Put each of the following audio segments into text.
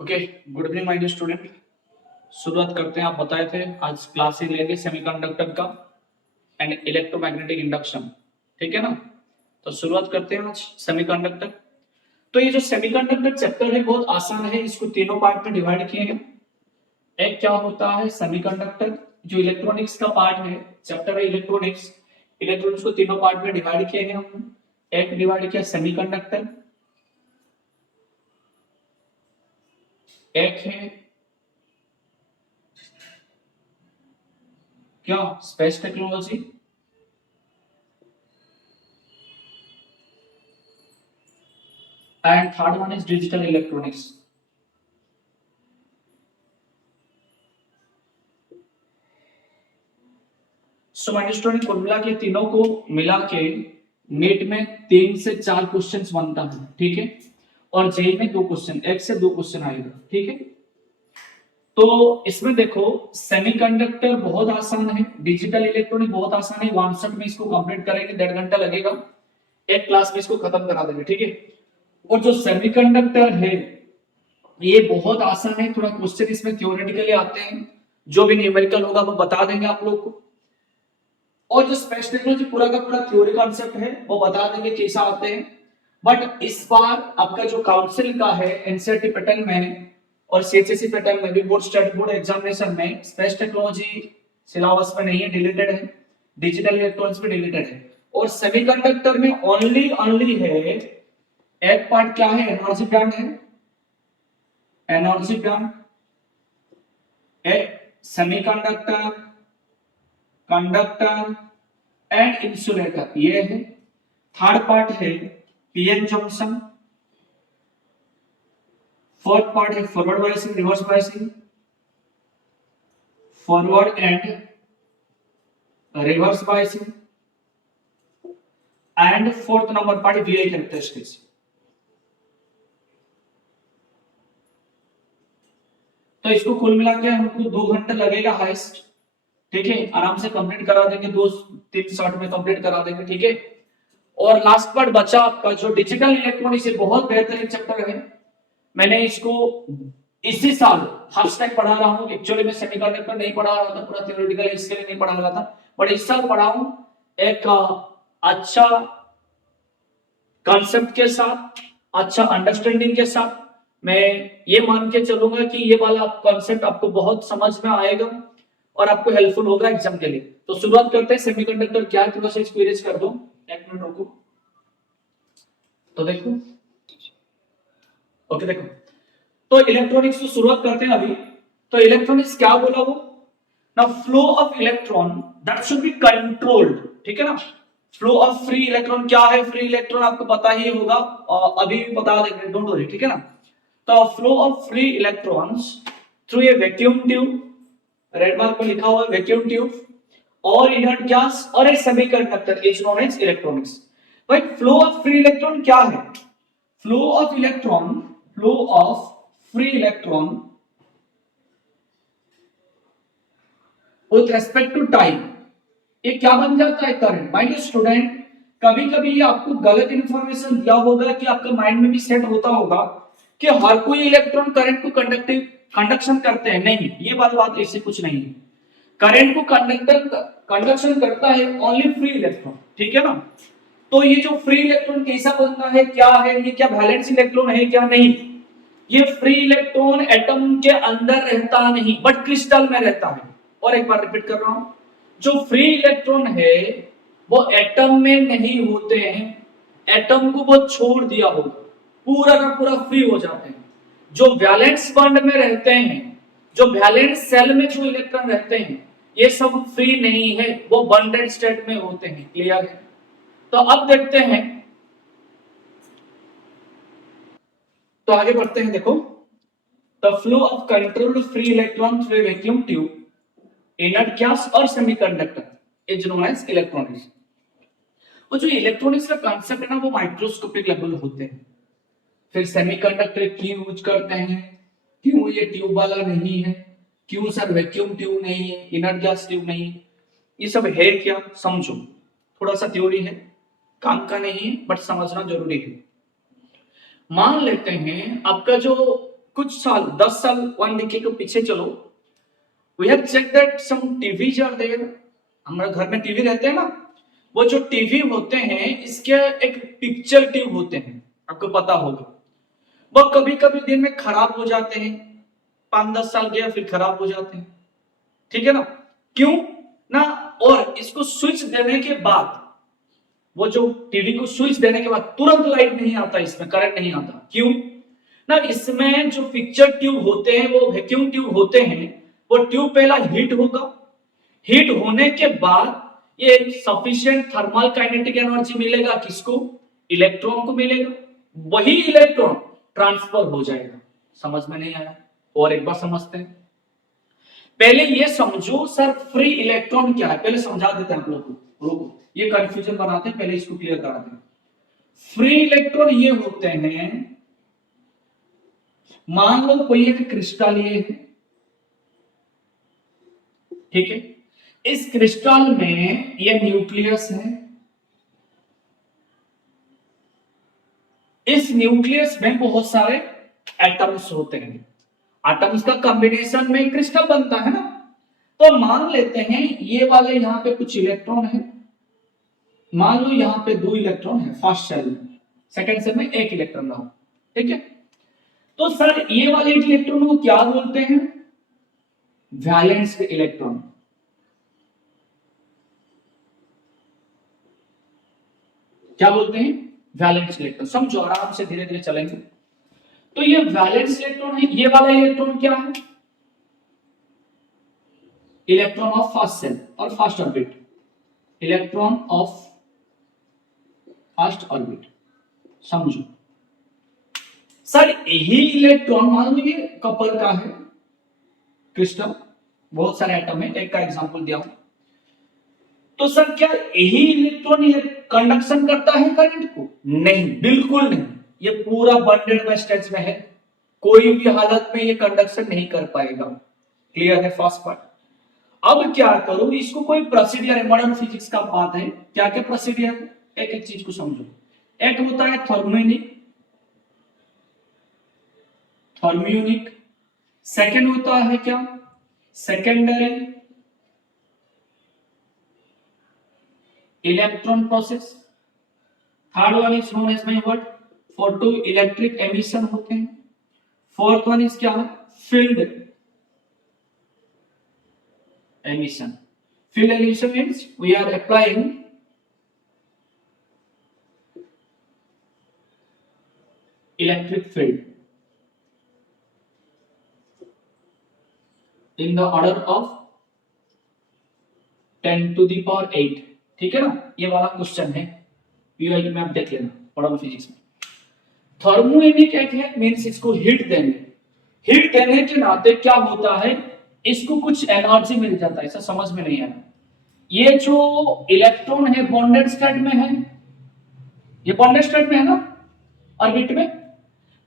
Okay, good evening my dear student. शुरुआत करते हैं। आप बताए थे आज क्लास ही लेंगे सेमीकंडक्टर का एंड इलेक्ट्रोमैग्नेटिक इंडक्शन, ठीक है ना। तो शुरुआत करते हैं आज सेमीकंडक्टर। तो ये जो सेमीकंडक्टर चैप्टर है बहुत आसान है, इसको तीनों पार्ट में डिवाइड किए हैं। एक क्या होता है सेमीकंडक्टर, जो इलेक्ट्रॉनिक्स का पार्ट है, चैप्टर है इलेक्ट्रॉनिक्स। इलेक्ट्रॉनिक्स को तीनों पार्ट में डिवाइड किए हैं हमने। एक डिवाइड किया सेमीकंडक्टर, एक है क्या space technology, and third one is digital electronics. So my student, कुल मिला के तीनों को मिला के नेट में 3 से 4 क्वेश्चंस बनता है, ठीक है। और जेई में 2 क्वेश्चन, 1 से 2 क्वेश्चन आएगा, ठीक है। तो इसमें देखो सेमीकंडक्टर बहुत आसान है, डिजिटल इलेक्ट्रॉनिक बहुत आसान है। 1 शॉट में इसको कंप्लीट करेंगे, 1.5 घंटा लगेगा, एक क्लास में इसको खत्म करा देंगे, ठीक है। और जो सेमीकंडक्टर है ये बहुत आसान है, थोड़ा क्वेश्चन इसमें थ्योरेटिकली आते हैं, जो भी न्यूमेरिकल होगा वो बता देंगे आप लोग को। और जो स्पेस टेक्नोलॉजी पूरा का पूरा थ्योरी कॉन्सेप्ट है वो बता देंगे कैसा आते हैं। बट इस बार आपका जो काउंसिल का है एनसीईआरटी पैटर्न में और सीएचएससी पैटर्न में भी, बोर्ड स्टेट बोर्ड एग्जामिनेशन में स्पेस टेक्नोलॉजी सिलेबस में नहीं है, डिलीटेड है। डिजिटल इलेक्ट्रॉनिक्स में डिलीटेड है। और सेमीकंडक्टर में ओनली है एक पार्ट, क्या है, एनर्जी बैंड है। एनर्जी बैंड, एक सेमीकंडक्टर, कंडक्टर एंड इंसुलेटर, ये है। थर्ड पार्ट है पीएन जंक्शन। फोर्थ पार्ट है forward biasing, reverse biasing, forward and reverse biasing, and fourth number part VI characteristics. तो इसको कुल मिला के हमको 2 घंटे लगेगा हाईएस्ट, ठीक है। आराम से कंप्लीट करा देंगे, 2-3 शॉर्ट में कंप्लीट करा देंगे, ठीक है। और लास्ट पार्ट बचा आपका जो डिजिटल इलेक्ट्रॉनिक्स है, बहुत बेहतरीन चैप्टर है। मैंने इसको इसी साल फर्स्ट टाइम पढ़ा रहा हूँ। एक्चुअली मैं सेमीकंडक्टर नहीं पढ़ा रहा था, पूरा थ्योरेटिकल इसके लिए नहीं पढ़ा रहा था, बट इस साल पढ़ा हूँ एक अच्छा कॉन्सेप्ट के साथ, अच्छा अंडरस्टैंडिंग के साथ। मैं ये मान के चलूंगा कि ये वाला कॉन्सेप्ट आपको बहुत समझ में आएगा और आपको हेल्पफुल होगा एग्जाम के लिए। तो शुरुआत करते हैं, सेमीकंडक्टर क्या है, थोड़ा सा इसको इरेज कर दो, 1 मिनट रुको। तो देखो, ओके देखो, तो इलेक्ट्रॉनिक्स से शुरुआत करते हैं अभी। तो इलेक्ट्रॉनिक्स क्या बोला वो ना, flow of electron that should be controlled, ठीक है ना। फ्लो ऑफ फ्री इलेक्ट्रॉन क्या है, फ्री इलेक्ट्रॉन आपको पता ही होगा, अभी भी बता देंगे, डोंट वरी, ठीक है ना। तो flow of free electrons through a vacuum tube, red mark पर लिखा हुआ है वैक्यूम ट्यूब, और इनर्ट गैस और a semiconductor is known as electronics. भाई फ्लो ऑफ फ्री इलेक्ट्रॉन क्या है, flow of electron, flow of free electron with respect to time, ये क्या बन जाता है, करंट। माय डियर स्टूडेंट, कभी कभी ये आपको गलत इंफॉर्मेशन दिया होगा कि आपके माइंड में भी सेट होता होगा कि हर कोई इलेक्ट्रॉन करंट को कंडक्टिव कंडक्शन करते हैं, नहीं, ये बात ऐसे कुछ नहीं है। करंट को कंडक्शन करता है ओनली फ्री इलेक्ट्रॉन, ठीक है ना। तो ये जो फ्री इलेक्ट्रॉन कैसा बनता है, क्या है ये, क्या वैलेंस इलेक्ट्रॉन है क्या, नहीं। ये फ्री इलेक्ट्रॉन एटम के अंदर रहता नहीं बट क्रिस्टल में रहता है। और एक बार रिपीट कर रहा हूं, जो फ्री इलेक्ट्रॉन है वो एटम में नहीं होते हैं, एटम को वो छोड़ दिया होगा, पूरा का पूरा फ्री हो जाते हैं। जो वैलेंस बॉन्ड में रहते हैं, जो वैलेंस सेल में जो इलेक्ट्रॉन रहते हैं, ये सब फ्री नहीं है, वो बॉन्डेड स्टेट में होते हैं, क्लियर है। तो अब देखते हैं, तो आगे बढ़ते हैं, देखो। The flow of controlled free electron through a vacuum tube, inert gas और semiconductor is known as electronics. वो जो इलेक्ट्रॉनिक्स का कांसेप्ट है ना, वो माइक्रोस्कोपिक लेवल होते हैं। फिर सेमीकंडक्टर क्यों यूज करते हैं, क्यों ये ट्यूब वाला नहीं है, क्यों सर वैक्यूम ट्यूब नहीं है, इनर्ट गैस ट्यूब नहीं है, ये सब है क्या, समझो। थोड़ा सा थ्योरी है, काम का नहीं है, बट समझना जरूरी है। मान लेते हैं आपका जो कुछ साल 10 साल 1 decade के पीछे चलो, we have check that some TVs are there. हमारे घर में टीवी रहते हैं ना, वो जो टीवी होते हैं इसके एक पिक्चर ट्यूब होते हैं, आपको पता होगा। वो कभी कभी दिन में खराब हो जाते हैं, 5-10 साल गया फिर खराब हो जाते हैं, ठीक है ना, क्यों ना। और इसको स्विच देने के बाद, वो जो टीवी को स्विच देने के बाद तुरंत लाइट नहीं आता, इसमें करंट नहीं आता, क्यों ना। इसमें जो पिक्चर ट्यूब होते हैं वो वैक्यूम ट्यूब होते हैं, वो ट्यूब पहला हीट होगा, हीट होने के बाद ये सफिशिएंट थर्मल काइनेटिक एनर्जी मिलेगा, किसको, इलेक्ट्रॉन को मिलेगा, वही इलेक्ट्रॉन ट्रांसफर हो जाएगा। समझ में नहीं आया, और एक बार समझते हैं। पहले ये समझो सर फ्री इलेक्ट्रॉन क्या है, पहले समझा देते हैं आप लोग को, रुको ये कंफ्यूजन बनाते हैं, पहले इसको क्लियर कराते हैं। फ्री इलेक्ट्रॉन ये होते हैं, मान लो कोई एक क्रिस्टल ये है, ठीक है, इस क्रिस्टल में ये न्यूक्लियस है, इस न्यूक्लियस में बहुत सारे एटम्स होते हैं, एटम्स का कॉम्बिनेशन में क्रिस्टल बनता है ना। तो मान लेते हैं ये वाले यहां पे कुछ इलेक्ट्रॉन है, मान लो यहां पे 2 इलेक्ट्रॉन है फर्स्ट सेल में, सेकंड सेल में 1 इलेक्ट्रॉन रहा, ठीक है। तो सर ये वाले इलेक्ट्रॉन को क्या बोलते हैं, वैलेंस इलेक्ट्रॉन। क्या बोलते हैं, वैलेंस इलेक्ट्रॉन। समझो आराम से, धीरे धीरे चलेंगे। तो ये वैलेंस इलेक्ट्रॉन है, ये वाला इलेक्ट्रॉन क्या है, इलेक्ट्रॉन ऑफ फर्स्ट सेल और first orbit, electron of first orbit. समझो सर यही इलेक्ट्रॉन, मान लो ये कपल का है क्रिस्टल, बहुत सारे एटम है, एक का एग्जांपल दिया हूं। तो सर क्या यही इलेक्ट्रॉन कंडक्शन करता है करंट को, नहीं, बिल्कुल नहीं, ये पूरा बंडेड में स्टेज में है, कोई भी हालत में ये कंडक्शन नहीं कर पाएगा। क्लियर है फर्स्ट पार्ट। अब क्या करो, इसको कोई प्रोसीडियर है, मॉडर्न फिजिक्स का बात है, क्या क्या प्रोसीडियर, एक एक चीज को समझो। एक होता है थर्मोनिक, थर्मियोनिक, सेकंड होता है क्या, secondary electron process, third one is known as by what, photo electric emission होते हैं, फोर्थ वन इज क्या है, field emission. Field emission means we are applying electric field in the order of 10 to the power 8, ठीक है ना। ये वाला question है, पीवाई में आप देख लेना मॉडर्न फिजिक्स में। थर्मोइनिक एक है, मींस इसको हीट देंगे, हीट देने के नाते क्या होता है, इसको कुछ एनर्जी मिल जाता है, ऐसा समझ में नहीं आया। ये जो इलेक्ट्रॉन है बॉन्डेड स्टेट में है, ये बॉन्डेड स्टेट में है ना ऑर्बिट में,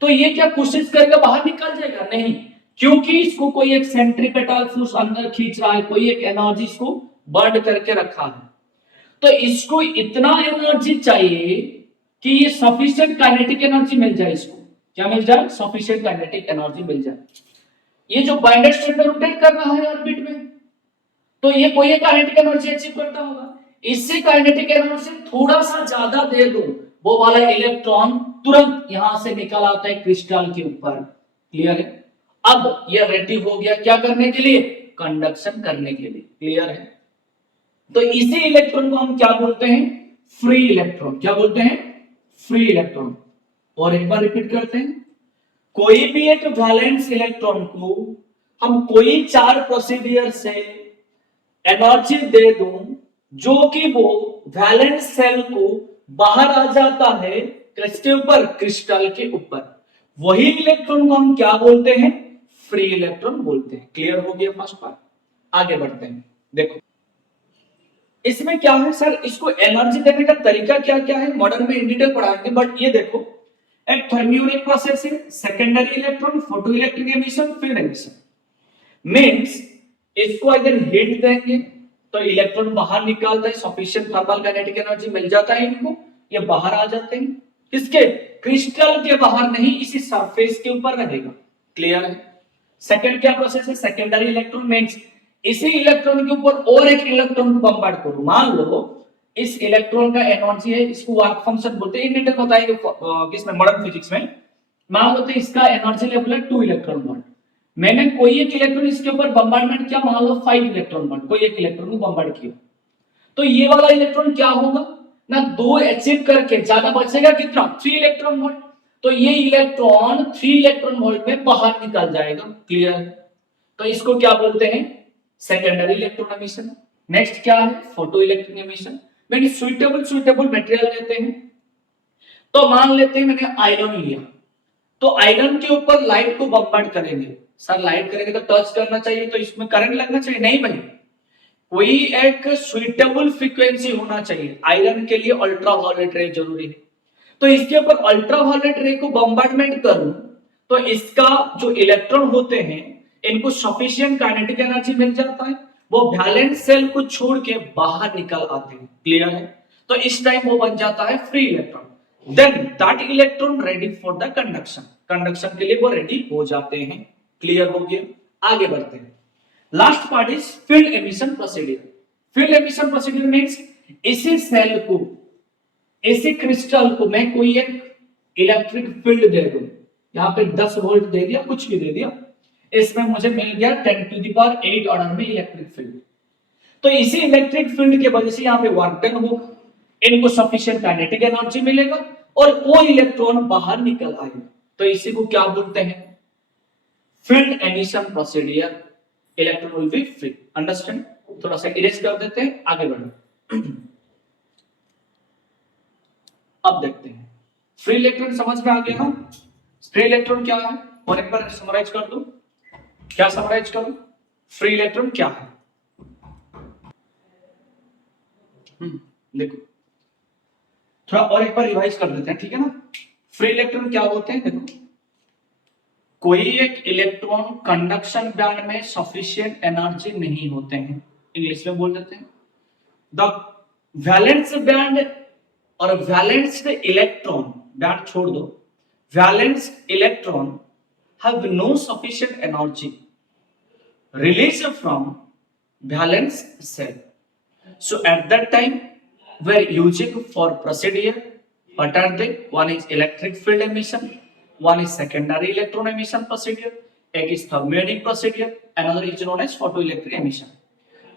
तो ये क्या कोशिश करेगा बाहर निकल जाएगा, नहीं, क्योंकि इसको कोई एक सेंट्रीपेटल फोर्स अंदर खींच रहा है, कोई एक एनर्जी इसको बर्न करके रखा है। तो इसको इतना एनर्जी चाहिए कि ये सफिशिएंट काइनेटिक एनर्जी मिल जाए, इसको क्या मिल जाए, सफिशिएंट काइनेटिक एनर्जी मिल जाए। ये जो बाइंडेड स्टेट में रोटेट कर रहा है ऑर्बिट में, तो ये कोई एक काइनेटिक एनर्जी अचीव करता होगा, इससे काइनेटिक एनर्जी थोड़ा सा ज्यादा दे दो, वो वाला इलेक्ट्रॉन तुरंत यहां से निकल आता है क्रिस्टल के ऊपर। क्लियर है। अब ये रेडी हो गया क्या करने के लिए, कंडक्शन करने के लिए। क्लियर है। तो इसी इलेक्ट्रॉन को हम क्या बोलते हैं, फ्री इलेक्ट्रॉन। क्या बोलते हैं, फ्री इलेक्ट्रॉन। और एक बार रिपीट करते हैं, कोई भी एक वैलेंस इलेक्ट्रॉन को हम कोई 4 प्रोसीडियर से एनर्जी दे दूं, जो कि वो वैलेंस सेल को बाहर आ जाता है किसके ऊपर, क्रिस्टल के ऊपर, वही इलेक्ट्रॉन को हम क्या बोलते हैं, फ्री इलेक्ट्रॉन बोलते हैं। क्लियर हो गया फर्स्ट पार्ट। आगे बढ़ते हैं। देखो इसमें क्या है सर, इसको एनर्जी देने का तरीका क्या क्या है मॉडर्न में इन डिटेल पढ़ाएंगे, बट ये देखो एक थर्मियोनिक प्रोसेस है, secondary electron, photo electric emission, field emission. Means इसको इधर हीट देंगे तो इलेक्ट्रॉन बाहर निकलता है, सफिशिएंट थर्मल काइनेटिक एनर्जी मिल जाता है इनको, ये बाहर आ जाते हैं। किसके, क्रिस्टल के बाहर नहीं, इसी सरफेस के ऊपर रहेगा। क्लियर है? सेकंड क्या प्रोसेस है? सेकेंडरी इलेक्ट्रॉन मींस इसी इलेक्ट्रॉन के ऊपर और एक इलेक्ट्रॉन को बम्बार्ड करो। मान लो इस इलेक्ट्रॉन का एनर्जी है, इसको वर्क फंक्शन बोलते हैं, इन डिटेल बताएंगे किसमें, मॉडर्न फिजिक्स में। मान लो तो इसका एनर्जी लेवल है 2 इलेक्ट्रॉन वोल्ट, मैंने कोई एक इलेक्ट्रॉन इसके ऊपर बम्बार्डमेंट किया, मान लो 5 इलेक्ट्रॉन वोल्ट, कोई एक इलेक्ट्रॉन को बम्बार्ड किया, तो ये वाला इलेक्ट्रॉन क्या होगा ना, 2 अचीव करके ज्यादा बचेगा कितना, 3 इलेक्ट्रॉन वोल्ट, तो ये इलेक्ट्रॉन 3 इलेक्ट्रॉन वोल्ट में बाहर निकल जाएगा। क्लियर? तो इसको क्या बोलते हैं? Secondary electron emission. नेक्स्ट क्या है? Photo electron emission. मैंने सुइटेबल मटेरियल लेते हैं, तो मान लेते हैं मैंने आयरन लिया, तो आयरन के ऊपर लाइट को बम्बार्ड करेंगे। सर लाइट करेंगे तो टच करना चाहिए, तो इसमें करंट लगना चाहिए, नहीं भाई, कोई एक सुइटेबल फ्रीक्वेंसी होना चाहिए। आयरन के लिए अल्ट्रावायलेट रे जरूरी है, तो इसके ऊपर अल्ट्रावायलेट रे को बम्बार्डमेंट करूं तो इसका जो इलेक्ट्रॉन होते हैं इनको सफिशिएंट काइनेटिक एनर्जी मिल जाता है, वो वैलेंस सेल को छोड़ के बाहर निकल आते हैं। क्लियर है? तो इस टाइम वो बन जाता है free electron, then that electron ready for the conduction, conduction के लिए वो रेडी हो जाते हैं। क्लियर हो गया? आगे बढ़ते हैं। Last part is field emission procedure. Field emission procedure means इसी सेल को, इसी क्रिस्टल को मैं कोई एक इलेक्ट्रिक फील्ड दे दूं, यहां पे 10 वोल्ट दे दिया, कुछ भी दे दिया, इसमें मुझे मिल गया 10⁸ ऑर्डर में इलेक्ट्रिक फील्ड। तो इसी इलेक्ट्रिक फील्ड के वजह से यहां पे वर्क डन होगा, इनको सफिशिएंट काइनेटिक एनर्जी मिलेगा और वो इलेक्ट्रॉन बाहर निकल आएगा। तो इसी को क्या बोलते हैं? Field emission procedure. Electron will be free. Understand? थोड़ा सा इरेज कर देते हैं, आगे बढ़ो। अब देखते हैं फ्री इलेक्ट्रॉन, समझ में आ गया ना? फ्री इलेक्ट्रॉन क्या है और एक बार समराइज कर दो। क्या समराइज करो? फ्री इलेक्ट्रॉन क्या है? देखो थोड़ा और एक बार रिवाइज कर देते हैं, ठीक है ना? फ्री इलेक्ट्रॉन क्या होते हैं? देखो, कोई एक इलेक्ट्रॉन कंडक्शन बैंड में सफिशिएंट एनर्जी नहीं होते हैं, इंग्लिश में बोल देते हैं द वैलेंस बैंड और वैलेंस्ड इलेक्ट्रॉन, बैंड छोड़ दो, वैलेंस्ड electron have no sufficient energy released from valence cell. So at that time we are using for procedure, what are they? One is electric field emission, one is secondary electron emission procedure, एक is thermodynamic procedure, another is known as photoelectric emission.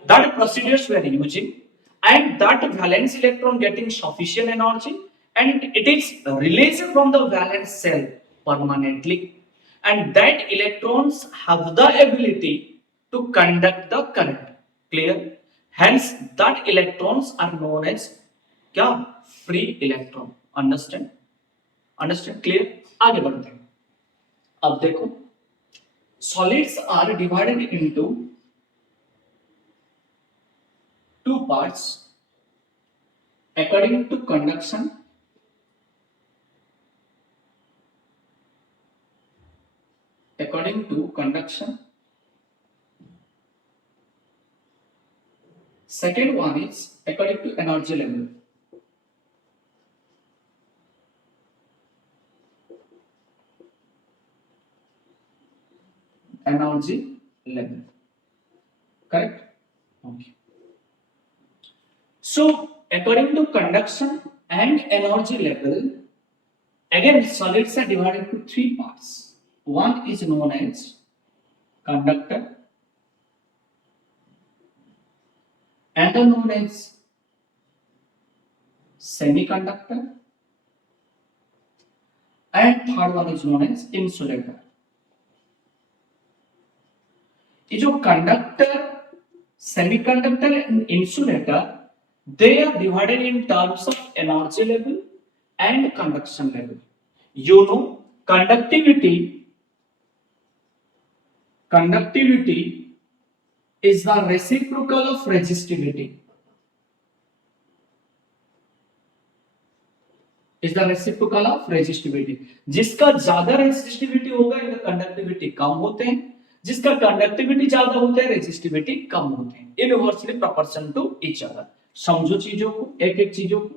That procedures we are using, and that valence electron getting sufficient energy and it is released from the valence cell permanently, and that electrons have the ability to conduct the current. Clear? Hence that electrons are known as क्या? Free electron. Understand? Understand? Clear? आगे बढ़ते हैं। अब देखो, solids are divided into 2 parts according to conduction second one is according to energy level. Energy level, correct? Okay. So according to conduction and energy level, again solids are divided into 3 parts. One is known as conductor, another known as semiconductor, and third one is known as insulator. ये जो conductor, semiconductor and insulator, they are divided in terms of energy level and conduction level. You know, conductivity is the reciprocal of resistivity. जिसका ज्यादा resistivity होगा इनका conductivity कम होते हैं, जिसका conductivity ज्यादा होता है रेजिस्टिविटी कम होते हैं, inversely proportion to each other. समझो चीजों को, एक एक चीजों को,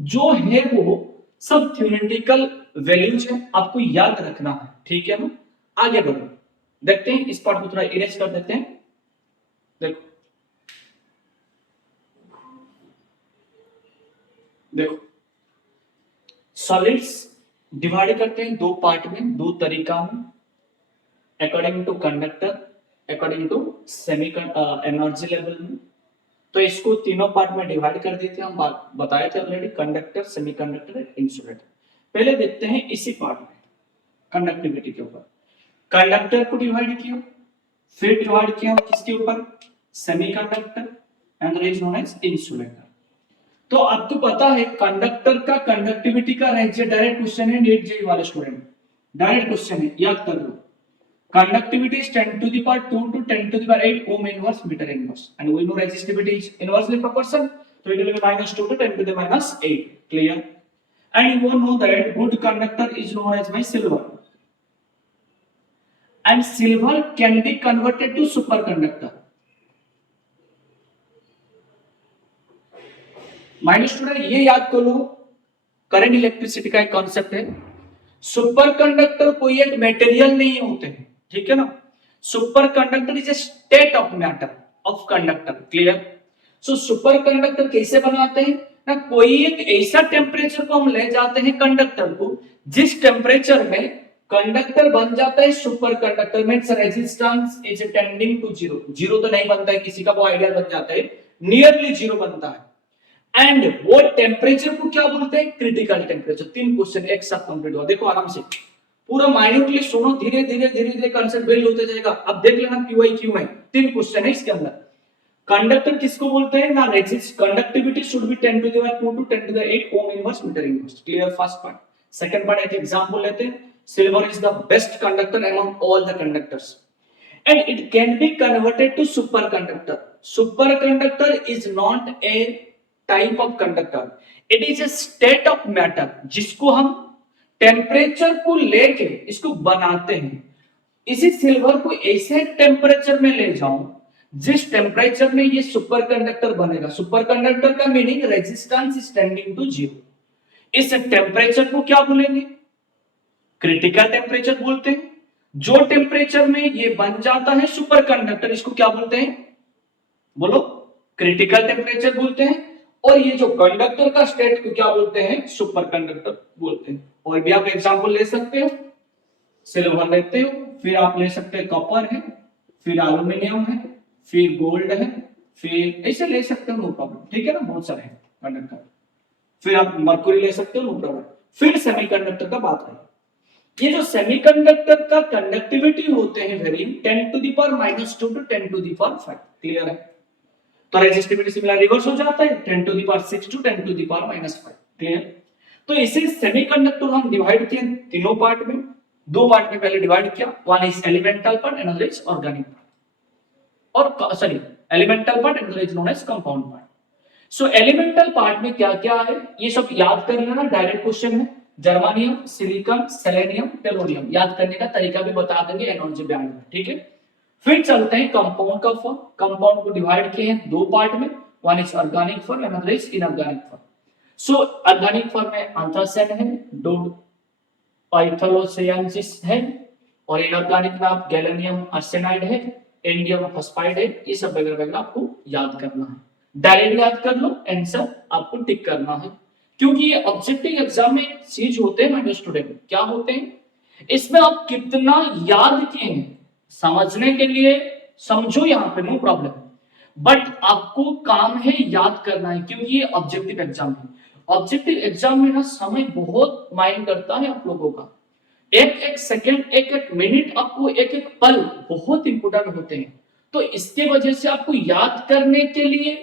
जो है वो सब थ्योरेटिकल वैल्यूज है, आपको याद रखना है, ठीक है ना? आगे बढ़ो, देखते हैं इस पार्ट को थोड़ा इरेज कर देते हैं। देखो देखो सॉलिड्स डिवाइड करते हैं दो पार्ट में, दो तरीका में, according to conductor, according to semi energy level में। तो इसको तीनों पार्ट में डिवाइड कर देते हैं, हम बताए थे ऑलरेडी, कंडक्टर, सेमीकंडक्टर, इंसुलेटर। पहले देखते हैं इसी पार्ट में कंडक्टिविटी के ऊपर। कंडक्टर को डिवाइड किया, फिर डिवाइड किया किसके ऊपर, semiconductor, and is known as insulator. तो आपको पता है कंडक्टर का कंडक्टिविटी का रेंज, डायरेक्ट क्वेश्चन है नीट जेईई वाले स्टूडेंट, डायरेक्ट क्वेश्चन है, याद कर लो। Conductivity is 10 to the power 2 to 10 to the power 8 ohm inverse meter inverse, and we know resistivity is inversely proportional, so it will be minus 2 to 10 to the minus 8. Clear? And you know that good conductor is known as my silver, and silver can be converted to superconductor. Minus student ये याद कर लो, current electricity का एक concept है। Superconductor कोई एक material नहीं होते हैं, ठीक है ना। Superconductor is a state of matter of conductor. Clear? So superconductor कैसे बनाते हैं ना, कोई एक ऐसा टेम्परेचर को हम ले जाते हैं कंडक्टर को, जिस टेम्परेचर में कंडक्टर बन जाता है superconductor, means resistance is tending to zero. Zero तो नहीं बनता है किसी का, वो आइडियल बन जाता है, नियरली जीरो बनता है। एंड वो टेम्परेचर को क्या बोलते हैं, क्रिटिकल टेम्परेचर। तीन क्वेश्चन एक साथ कंप्लीट हुआ, देखो आराम से पूरा माइन्यूटली सुनो, धीरे धीरे धीरे धीरे कांसेप्ट बिल्ड होते जाएगा। अब देख लेना क्यू में तीन क्वेश्चन है इसके अंदर। कंडक्टर किसको बोलते हैं ना, resist conductivity should be 10 to the power 2 to 10 to the 8 ohm inverse meter inverse। Clear? First part. Second part एक एग्जांपल लेते हैं, silver is the best conductor among all the conductors and it can be converted to superconductor. Superconductor is not a type of conductor, it is a state of matter जिसको हम temperature को लेके इसको बनाते हैं। इसी सिल्वर को ऐसे टेम्परेचर में ले जाऊं जिस टेम्परेचर में ये सुपरकंडक्टर बनेगा। सुपरकंडक्टर का meaning resistance is tending to zero. इस टेम्परेचर को क्या बोलेंगे, क्रिटिकल टेम्परेचर बोलते हैं। जो टेम्परेचर में ये बन जाता है सुपरकंडक्टर, इसको क्या बोलते हैं, बोलो, क्रिटिकल टेम्परेचर बोलते हैं। और ये जो कंडक्टर का स्टेट को क्या बोलते हैं, सुपरकंडक्टर बोलते हैं। और भी आप एग्जांपल ले सकते हो, सिल्वर लेते हो, फिर आप ले सकते हैं कॉपर है, फिर एल्यूमिनियम है, फिर गोल्ड है, फिर ऐसे ले सकते हो, नो प्रॉब्लम, ठीक है ना, बहुत सारे हैं कंडक्टर। फिर आप मरकुरी ले सकते हो, नो प्रॉब्लम। फिर सेमीकंडक्टर का बात है, ये जो सेमीकंडक्टर का कंडक्टिविटी होते हैं varying 10 to the power -2 to 10 to the power 5। Clear है? तो रेजिस्टिविटी सिमिलर रिवर्स हो जाता है, 10 to the power 6 to 10 to the power -5। Clear? तो इसे सेमीकंडक्टर हम डिवाइड किए तीनों पार्ट में, दो पार्ट में पहले डिवाइड किया, one is elemental part and other is organic part, और sorry elemental part and other is known as compound part. So elemental part में क्या क्या है ये सब याद कर लेना, डायरेक्ट क्वेश्चन है। जर्मानियम, सिलिकॉन, सेलेनियम, टेलोनियम, याद करने का तरीका भी बता देंगे एनर्जी बैंड में, ठीक है। फिर चलते हैं कंपाउंड का फॉर्म। कंपाउंड को डिवाइड किए हैं दो पार्ट में, one is organic form and other is inorganic form. So organic form में एंथ्रासेन है, डोड पाइथलोसियंसिस है, और इनऑर्गेनिक में आप गैलेनियम आर्सेनाइड है, इंडियम फॉस्फाइड है, ये सब वगैरह वगैरह आपको याद करना है। डायरेक्ट याद कर लो, आंसर आपको टिक करना है, क्योंकि ये ऑब्जेक्टिव एग्जाम में चीज होते हैं माय स्टूडेंट, क्या होते हैं, इसमें आप कितना याद किए हैं समझने के लिए समझो, यहाँ पे नो प्रॉब्लम, बट आपको काम है याद करना है, क्योंकि ये ऑब्जेक्टिव एग्जाम है। ऑब्जेक्टिव एग्जाम में ना समय बहुत माइंड करता है आप लोगों का, एक एक सेकंड, एक एक मिनट, आपको एक एक पल बहुत इंपोर्टेंट होते हैं। तो इसके वजह से आपको याद करने के लिए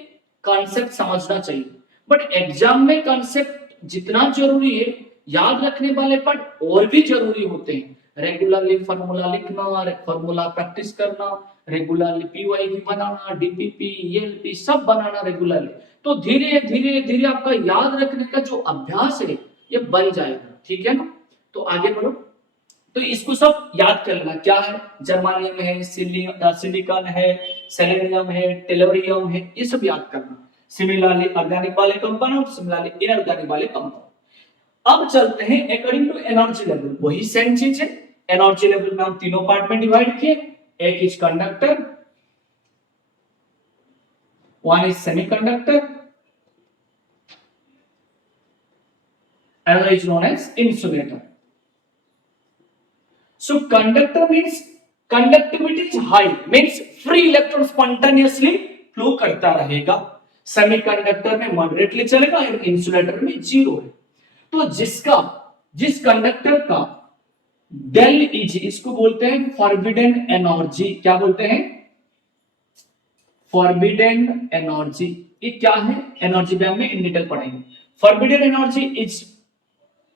कॉन्सेप्ट समझना चाहिए, बट एग्जाम में कॉन्सेप्ट जितना जरूरी है, याद रखने वाले पार्ट और भी जरूरी होते हैं। रेगुलरली फार्मूला लिखना, फार्मूला प्रैक्टिस करना, रेगुलरली पीवाईक्यू बनाना, डीपीपी, ईएलपी सब बनाना रेगुलरली, तो धीरे धीरे धीरे आपका याद रखने का जो अभ्यास है ये बन जाएगा, ठीक है ना। तो आगे बढ़ो, तो इसको सब याद कर लेना, क्या है, जर्मानियम है, सिलिकॉन है, सेलेनियम है, टेलोरियम है, ये सब याद करना। सिमिलरली ऑर्गेनिक वाले कंपाउंड, सिमिलरली इनऑर्गेनिक वाले कंपाउंड। अब चलते हैं अकॉर्डिंग टू एनर्जी लेवल, वही सेम चीज है, एनर्जी लेवल में हम तीनों पार्ट में डिवाइड किए, एक is conductor, one is semiconductor, another is known as insulator. So conductor means conductivity is high, means free electron spontaneously flow करता रहेगा. सेमीकंडक्टर में मॉडरेटली चलेगा और इंसुलेटर में जीरो है. तो जिस कंडक्टर का डेल इज, इसको बोलते हैं फॉरबिडन एनर्जी. क्या बोलते हैं? Forbidden energy. ये क्या है? एनर्जी बैम में इन डिटेल पढ़ेंगे. Forbidden energy is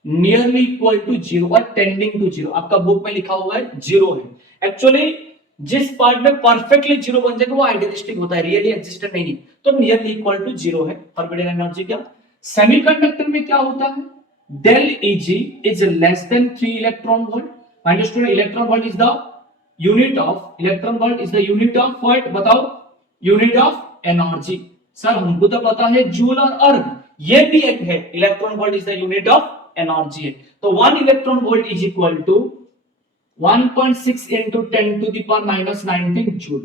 nearly equal to zero और टेंडिंग टू जीरो. आपका बुक में लिखा हुआ है जीरो है. एक्चुअली जिस पार्ट में परफेक्टली जीरो बन जाएगा वो आइडियलिस्टिक होता है, रियली एग्जिस्टेंट नहीं. तो नियरली इक्वल टू जीरो है फॉरबिडन एनर्जी. क्या सेमीकंडक्टर में क्या होता है? Del Eg is less than 3 electron volt. Understood? Electron volt is the unit of, electron volt is the unit of what? बताओ. Unit of energy. सर हमको तो पता है जूल और अर्ग, ये भी एक है. Electron volt is the unit of energy है. तो 1 electron volt is equal to 1.6 into 10 to the power minus 19 joule.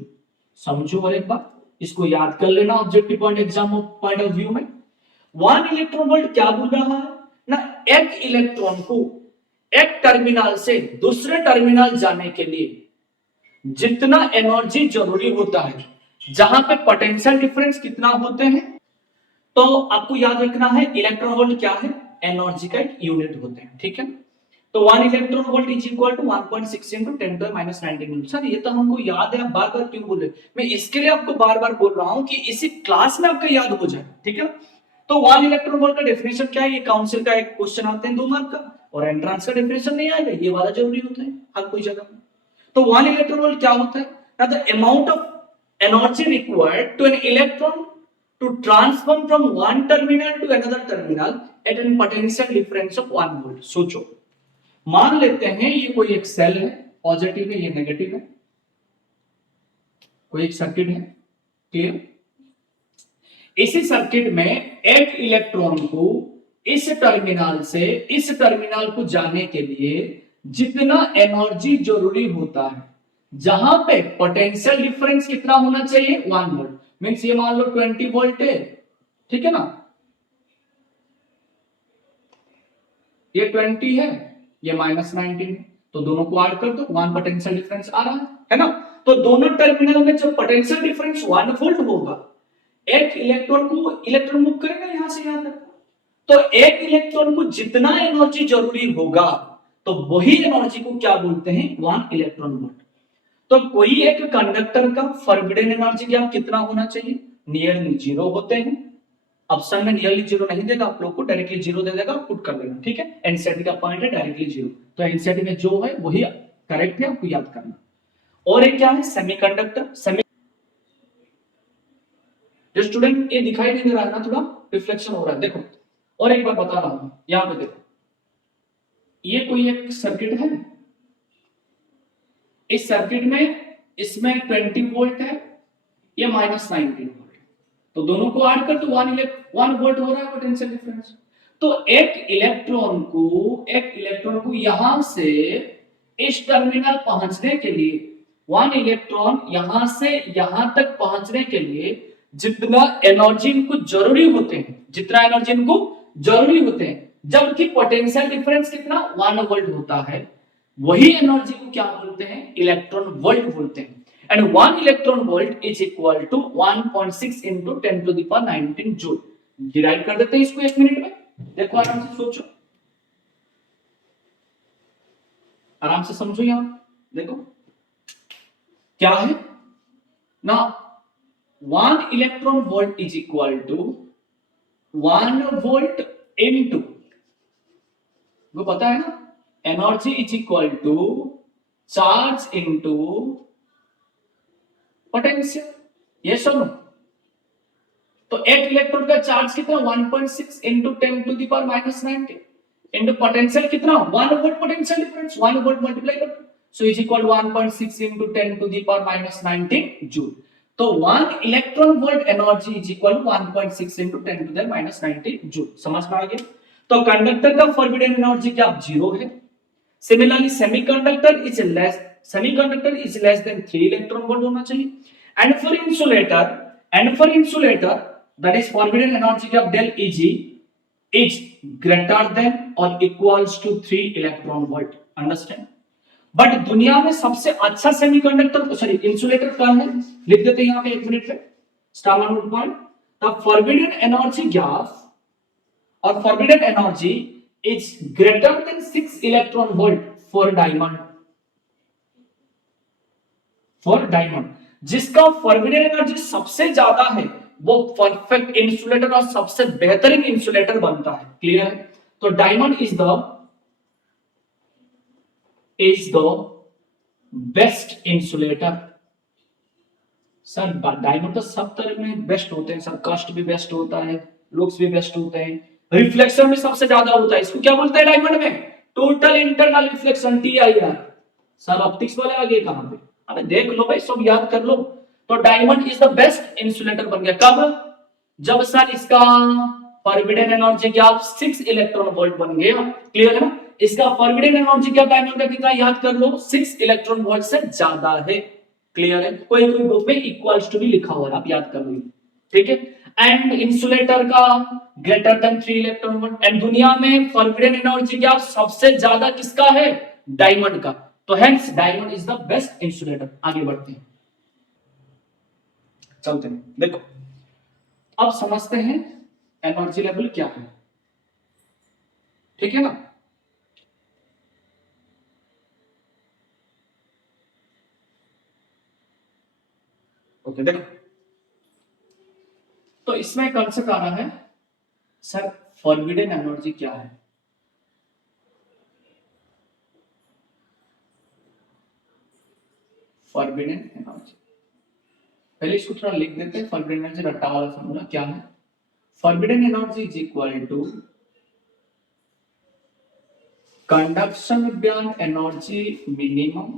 समझो और एक बार इसको याद कर लेना objective point exam point of view में. 1 इलेक्ट्रॉन वोल्ट क्या बोल रहा है ना? एक इलेक्ट्रॉन को एक टर्मिनल से दूसरे टर्मिनल जाने के लिए जितना एनर्जी जरूरी होता है, जहां पे पोटेंशियल डिफरेंस कितना होते हैं, तो आपको याद रखना है इलेक्ट्रॉन वोल्ट क्या है? एनर्जी का एक यूनिट होते हैं. ठीक है. तो 1 electron volt is equal to 1.6 into 10 to the minus 19 joule. Sir ये तो हमको याद है, आप बार बार क्यों बोल रहे? मैं इसके लिए आपको बार बार बोल रहा हूं कि इसी क्लास में आपका याद हो जाए. ठीक है. तो 1 इलेक्ट्रॉन वोल्ट का डेफिनेशन क्या है? ये काउंसिल का एक क्वेश्चन आते हैं 2 मार्क का, और एंट्रेंस का डेफिनेशन नहीं आएगा, ये वाला जरूरी होता है हर कोई जगह में. तो 1 इलेक्ट्रॉन वोल्ट क्या होता है? The amount of energy required to an electron to transform from one terminal to another terminal at a potential difference of 1 volt. सोचो, मान लेते हैं ये कोई एक सेल है, पॉजिटिव है, ये नेगेटिव है, कोई एक सर्किट है. क्लियर? इसी सर्किट में एक इलेक्ट्रॉन को इस टर्मिनल से इस टर्मिनल को जाने के लिए जितना एनर्जी जरूरी होता है, जहां पे पोटेंशियल डिफरेंस कितना होना चाहिए? 1 वोल्ट. मीन्स ये मान लो 20 वोल्ट है. ठीक है ना? ये 20 है, ये -19 है, तो दोनों को ऐड कर दो, 1 पोटेंशियल डिफरेंस आ रहा है ना? तो दोनों टर्मिनल में जब पोटेंशियल डिफरेंस 1 वोल्ट होगा, एक इलेक्ट्रॉन मूव करेगा यहां से यहां तक. तो एक इलेक्ट्रॉन को जितना एनर्जी जरूरी होगा, तो वही एनर्जी को क्या बोलते हैं? 1 इलेक्ट्रॉन वोल्ट. तो कोई एक कंडक्टर का फॉरबिडन एनर्जी गैप कितना होना चाहिए? नियरली जीरो होते हैं. ऑप्शन में नियरली जीरो नहीं देगा, आप लोग को डायरेक्टली जीरो दे देगा, पुट कर देना. ठीक है. एनसीईआरटी का पॉइंट है डायरेक्टली जीरो. तो एनसीईआरटी में जो है वही करेक्ट है, आपको याद करना. और एक क्या है? सेमीकंडक्टर. जो स्टूडेंट ये दिखाई नहीं दे रहा है ना, थोड़ा रिफ्लेक्शन हो रहा है. देखो और एक बार बता रहा हूं, यहां पे देखो, ये कोई एक सर्किट है. इस सर्किट में इसमें 20 वोल्ट है, ये -19 वोल्ट. तो दोनों को ऐड कर तो 1 वोल्ट हो रहा है पोटेंशियल डिफरेंस. तो एक इलेक्ट्रॉन को यहां से इस टर्मिनल पहुंचने के लिए, 1 इलेक्ट्रॉन यहां से यहां तक पहुंचने के लिए जितना एनर्जी इनको जरूरी होते हैं, जबकि पोटेंशियल डिफरेंस कितना? 1 वोल्ट होता है, वही एनर्जी को क्या बोलते हैं? इलेक्ट्रॉन वोल्ट बोलते हैं. And 1 electron volt is equal to 1.6 into 10 to the power 19 joule. Derive कर देते हैं इसको 1 मिनट में. देखो आराम से सोचो, आराम से समझो. यहां देखो क्या है ना, 1 electron volt is equal to 1 volt into, वो पता है ना, energy is equal to charge into potential. ये सुनो, तो एक इलेक्ट्रॉन का चार्ज कितना? 1.6 into 10 to the power -19 into potential कितना? 1 volt potential difference, 1 volt multiply कर दो, so is equal 1.6 into 10 to the power -19 joule. तो 1 electron volt energy is equal 1.6 into 10 to the -19 joule. समझ में आ गया? तो कंडक्टर का फॉरबिडन एनर्जी क्या? जीरो है. Similarly semiconductor is less than 3 electron volt होना चाहिए। And for insulator that is forbidden energy of del Eg is greater than or equals to 3 electron volt. Understand. But दुनिया में सबसे अच्छा semiconductor sorry insulator कौन है, लिख देते हैं यहां पे 1 मिनट में star note point. The forbidden energy gas और forbidden energy is greater than 6 electron volt for diamond. जिसका फॉरबिडन एनर्जी सबसे ज्यादा है वो परफेक्ट इंसुलेटर और सबसे बेहतरीन इंसुलेटर बनता है। क्लियर है। तो diamond is the best insulator. Sir diamond तो सब तरह में बेस्ट होते हैं सर, कास्ट भी बेस्ट होता है, लुक्स भी बेस्ट होते हैं, रिफ्लेक्शन भी सबसे ज्यादा होता है। इसको क्या बोलते हैं डायमंड में? Total internal reflection TIR। Sir optics वाले आगे कहां पे? अरे देख लो भाई, सब याद कर लो। तो diamond is the best insulator बन गया। कब? जब सर इसका फॉरबिडन एनर्जी क्या 6 इलेक्ट्रॉन वोल्ट बन गया। क्लियर है ना। इसका फॉरबिडन एनर्जी क्या डायमंड का कितना याद कर लो, 6 इलेक्ट्रॉन वोल्ट से ज्यादा है। क्लियर है। कोई कोई बुक में इक्वल्स टू भी लिखा हुआ है, आप याद कर लो। ठीक है। एंड इंसुलेटर का greater than 3 electron volt. And दुनिया में फॉरबिडन एनर्जी क्या सबसे ज्यादा किसका है? डायमंड का। तो hence diamond is the best insulator. आगे बढ़ते हैं, चलते हैं। देखो अब समझते हैं एनर्जी लेवल क्या है। ठीक है ना। ओके देखो, तो इसमें कंसेप्ट आना है सर फॉरबिडन एनर्जी क्या है। फॉरबिडन एनर्जी पहले इसको थोड़ा लिख देते हैं। फॉरबिडन एनर्जी रट्टा वाला फॉर्मूला क्या है? Forbidden energy is equal to conduction band energy minimum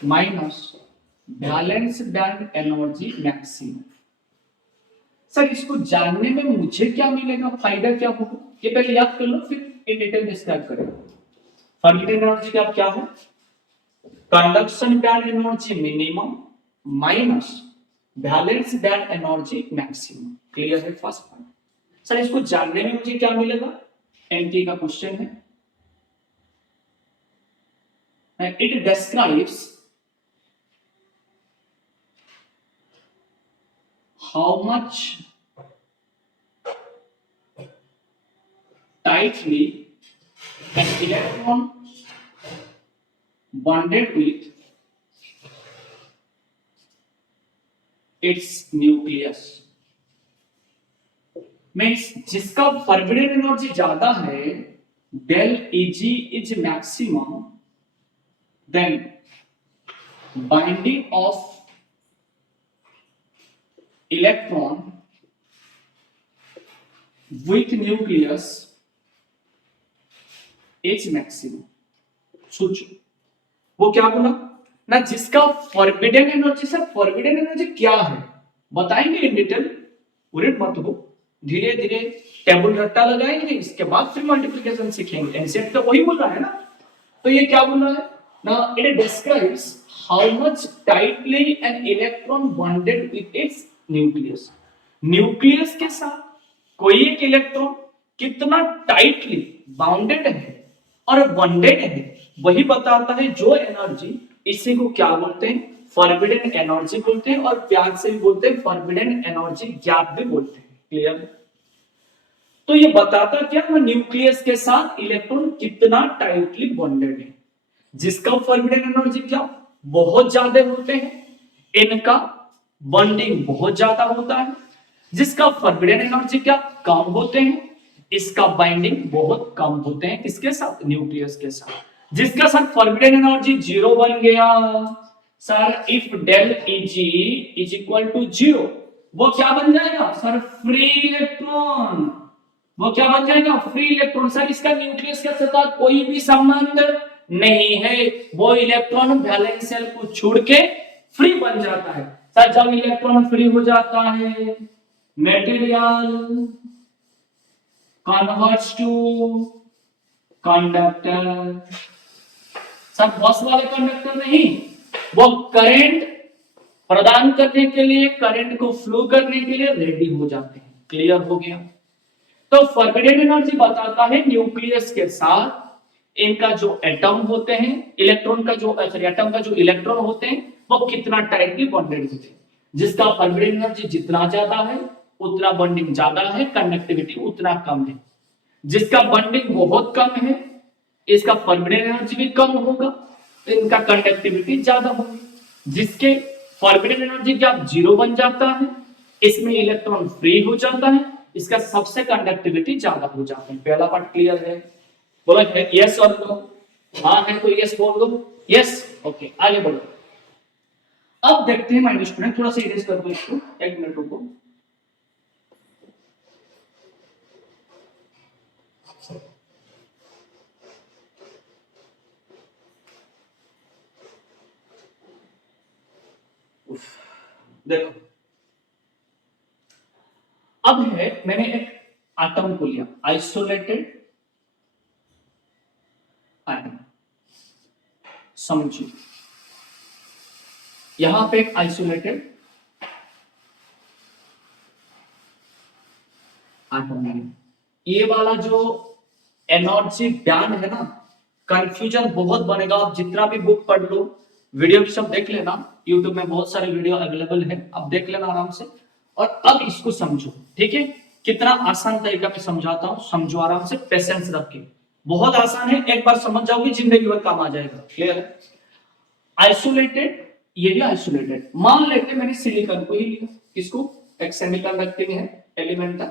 minus valence band energy maximum. Sir इसको जानने में मुझे क्या मिलेगा, फायदा क्या होगा, ये पहले याद कर लो, फिर इन डिटेल डिस्क्राइब करेंगे। फॉरबिडन एनर्जी का क्या है? Conduction band energy minimum minus valence band energy maximum. Clear है फर्स्ट पॉइंट। सर इसको जानने में मुझे क्या मिलेगा, एमटी का क्वेश्चन है। It describes how much tightly an electron bonded with its nucleus means जिसका फॉरबिडन एनर्जी ज्यादा है, del Eg is maximum, then binding of electron with nucleus is maximum। सोचो वो क्या बोला ना, जिसका फॉरबिडन एनर्जी। सर फॉरबिडन एनर्जी क्या है बताएंगे इन डिटेल, उलट मत हो, धीरे धीरे टेबल रट्टा लगाएंगे, इसके बाद फिर मल्टीप्लिकेशन सीखेंगे। एनसीईआरटी तो वही बोल रहा है ना। तो ये क्या बोल रहा है ना, it describes how much tightly an electron bonded with its nucleus. Nucleus के साथ कोई एक इलेक्ट्रॉन कितना टाइटली बाउंडेड है और बॉन्डेड है, वही बताता है जो एनर्जी। इसी को क्या बोलते हैं? फॉरबिडन एनर्जी बोलते हैं, और प्यार से भी बोलते हैं फॉरबिडन एनर्जी गैप भी बोलते हैं। क्लियर? तो ये बताता क्या है, न्यूक्लियस के साथ इलेक्ट्रॉन कितना टाइटली बॉन्डेड है। जिसका फॉरबिडन एनर्जी क्या बहुत ज्यादा होते हैं, इनका बॉन्डिंग बहुत ज्यादा होता है। जिसका फॉरबिडन एनर्जी क्या कम होते हैं, इसका बाइंडिंग बहुत कम होते हैं। किसके साथ? न्यूक्लियस के साथ। जिसका सर फॉरबिडन एनर्जी 0 बन गया, sir if del Eg is equal to 0, वो क्या बन जाएगा सर? Free electron. वो क्या बन जाएगा? Free electron. सर इसका न्यूक्लियस के साथ कोई भी संबंध नहीं है, वो इलेक्ट्रॉन वैलेंस शेल को छोड़ के फ्री बन जाता है। सर जब इलेक्ट्रॉन फ्री हो जाता है, मटेरियल कन्वर्ट्स टू कंडक्टर, सब बस वाले कंडक्टर नहीं, वो करंट प्रदान करने के लिए, करंट को फ्लो करने के लिए रेडी हो जाते हैं। क्लियर हो गया? तो फॉरबिडन एनर्जी बताता है न्यूक्लियस के साथ इनका जो एटम होते हैं, इलेक्ट्रॉन का जो एटम का जो इलेक्ट्रॉन होते हैं वो कितना टाइटली बॉन्डेड होते हैं। जिसका फॉरबिडन एनर्जी जितना ज्यादा है उतना बॉन्डिंग ज्यादा है, कंडक्टिविटी उतना कम है। जिसका बॉन्डिंग बहुत कम है इसका फॉरबिडन एनर्जी भी कम होगा, तो इनका कंडक्टिविटी ज्यादा होगी। जिसके फॉरबिडन एनर्जी क्या जीरो बन जाता है, इसमें इलेक्ट्रॉन फ्री हो जाता है, इसका सबसे कंडक्टिविटी ज्यादा हो जाता है। पहला पार्ट क्लियर है? बोलो यस और नो। हाँ है तो यस बोल दो, यस। ओके आगे बोलो। अब देखते हैं माय स्टूडेंट, थोड़ा सा इरेज कर दो इसको, एक मिनट रुको। देखो अब है, मैंने एक एटम को लिया, आइसोलेटेड एटम, समझिए यहां पे एक आइसोलेटेड एटम है। ये वाला जो एनर्जी बैंड है ना, कंफ्यूजन बहुत बनेगा। आप जितना भी बुक पढ़ लो, वीडियो भी सब देख लेना, यूट्यूब में बहुत सारे वीडियो अवेलेबल है, आप देख लेना आराम से। और अब इसको समझो, ठीक है? कितना आसान तरीका में समझाता हूं, समझो आराम से, पेशेंस रख के। बहुत आसान है, एक बार समझ जाओगे जिंदगी भर काम आ जाएगा। क्लियर है? आइसोलेटेड, ये भी आइसोलेटेड। मान लेते मैंने सिलिकॉन को ही लिया, किसको? एक सेमीकंडक्टिंग है एलिमेंट का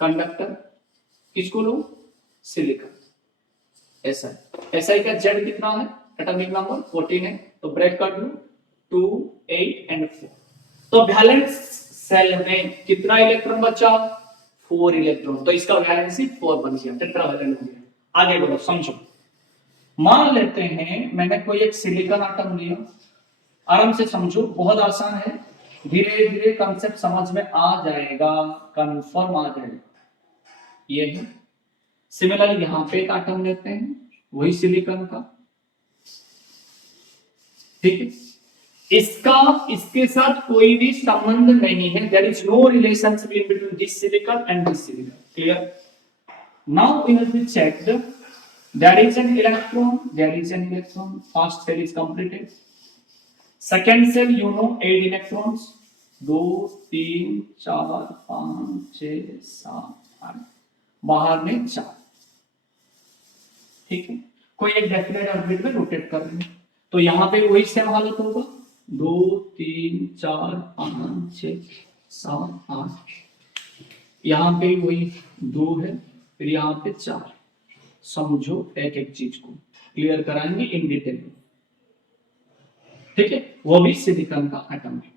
कंडक्टर, किसको लो? सिलिकॉन। SI का जेड कितना है? एटॉमिक नंबर 14 है, तो ब्रेक कर लो 2 8 एंड 4। तो वैलेंस सेल में कितना इलेक्ट्रॉन बचा? 4 इलेक्ट्रॉन। तो इसका वैलेंसी 4 बन गया, टेट्रावैलेंट हो गया। आगे बढ़ो, समझो। मान लेते हैं मैंने कोई एक सिलिकॉन एटम लिया, आराम से समझो, बहुत आसान है, धीरे धीरे कंसेप्ट समझ में आ जाएगा, कंफर्म आ जाएगा। ये है। सिमिलरली यहां पे एक एटम लेते हैं, वही सिलिकॉन का, ठीक है? इसका इसके साथ कोई भी संबंध नहीं है, there is no relationship between this silicon and this silicon. Clear? Now in the check there is an electron, first cell is completed, second cell you know 8 electrons, 2 3 4 5 6 7 8, बाहर में 4, ठीक है? कोई एक डेफिनेट ऑर्बिट में रोटेट कर रहे हैं, तो यहां पे वही सेम हालत होगा, 2 3 4 5 6 7 8, यहां पे वही 2 है, फिर यहां पे 4। समझो एक एक चीज को क्लियर कराएंगे इन डिटेल, ठीक है? वो भी सिलिकॉन का एटम है।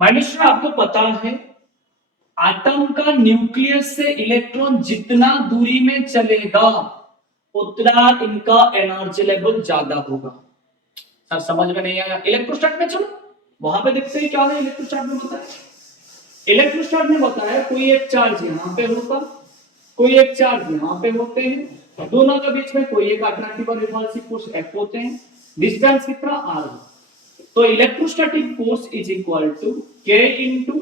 माइनस आपको पता है एटम का न्यूक्लियस से इलेक्ट्रॉन जितना दूरी में चलेगा उतना इनका एनर्जी लेवल ज्यादा होगा। सर समझ में नहीं आया? इलेक्ट्रोस्टैट में चलो, वहां पे देखते हैं क्या है इलेक्ट्रोस्टैट में बताया। इलेक्ट्रोस्टैट में बताया कोई एक चार्ज यहां पे होता, कोई एक चार्ज यहां पे होते हैं, दोनों के बीच में कोई एक अट्रैक्टिव और रिपल्सिव फोर्स F होते हैं, डिस्टेंस कितना r। तो electrostatic force is equal to K into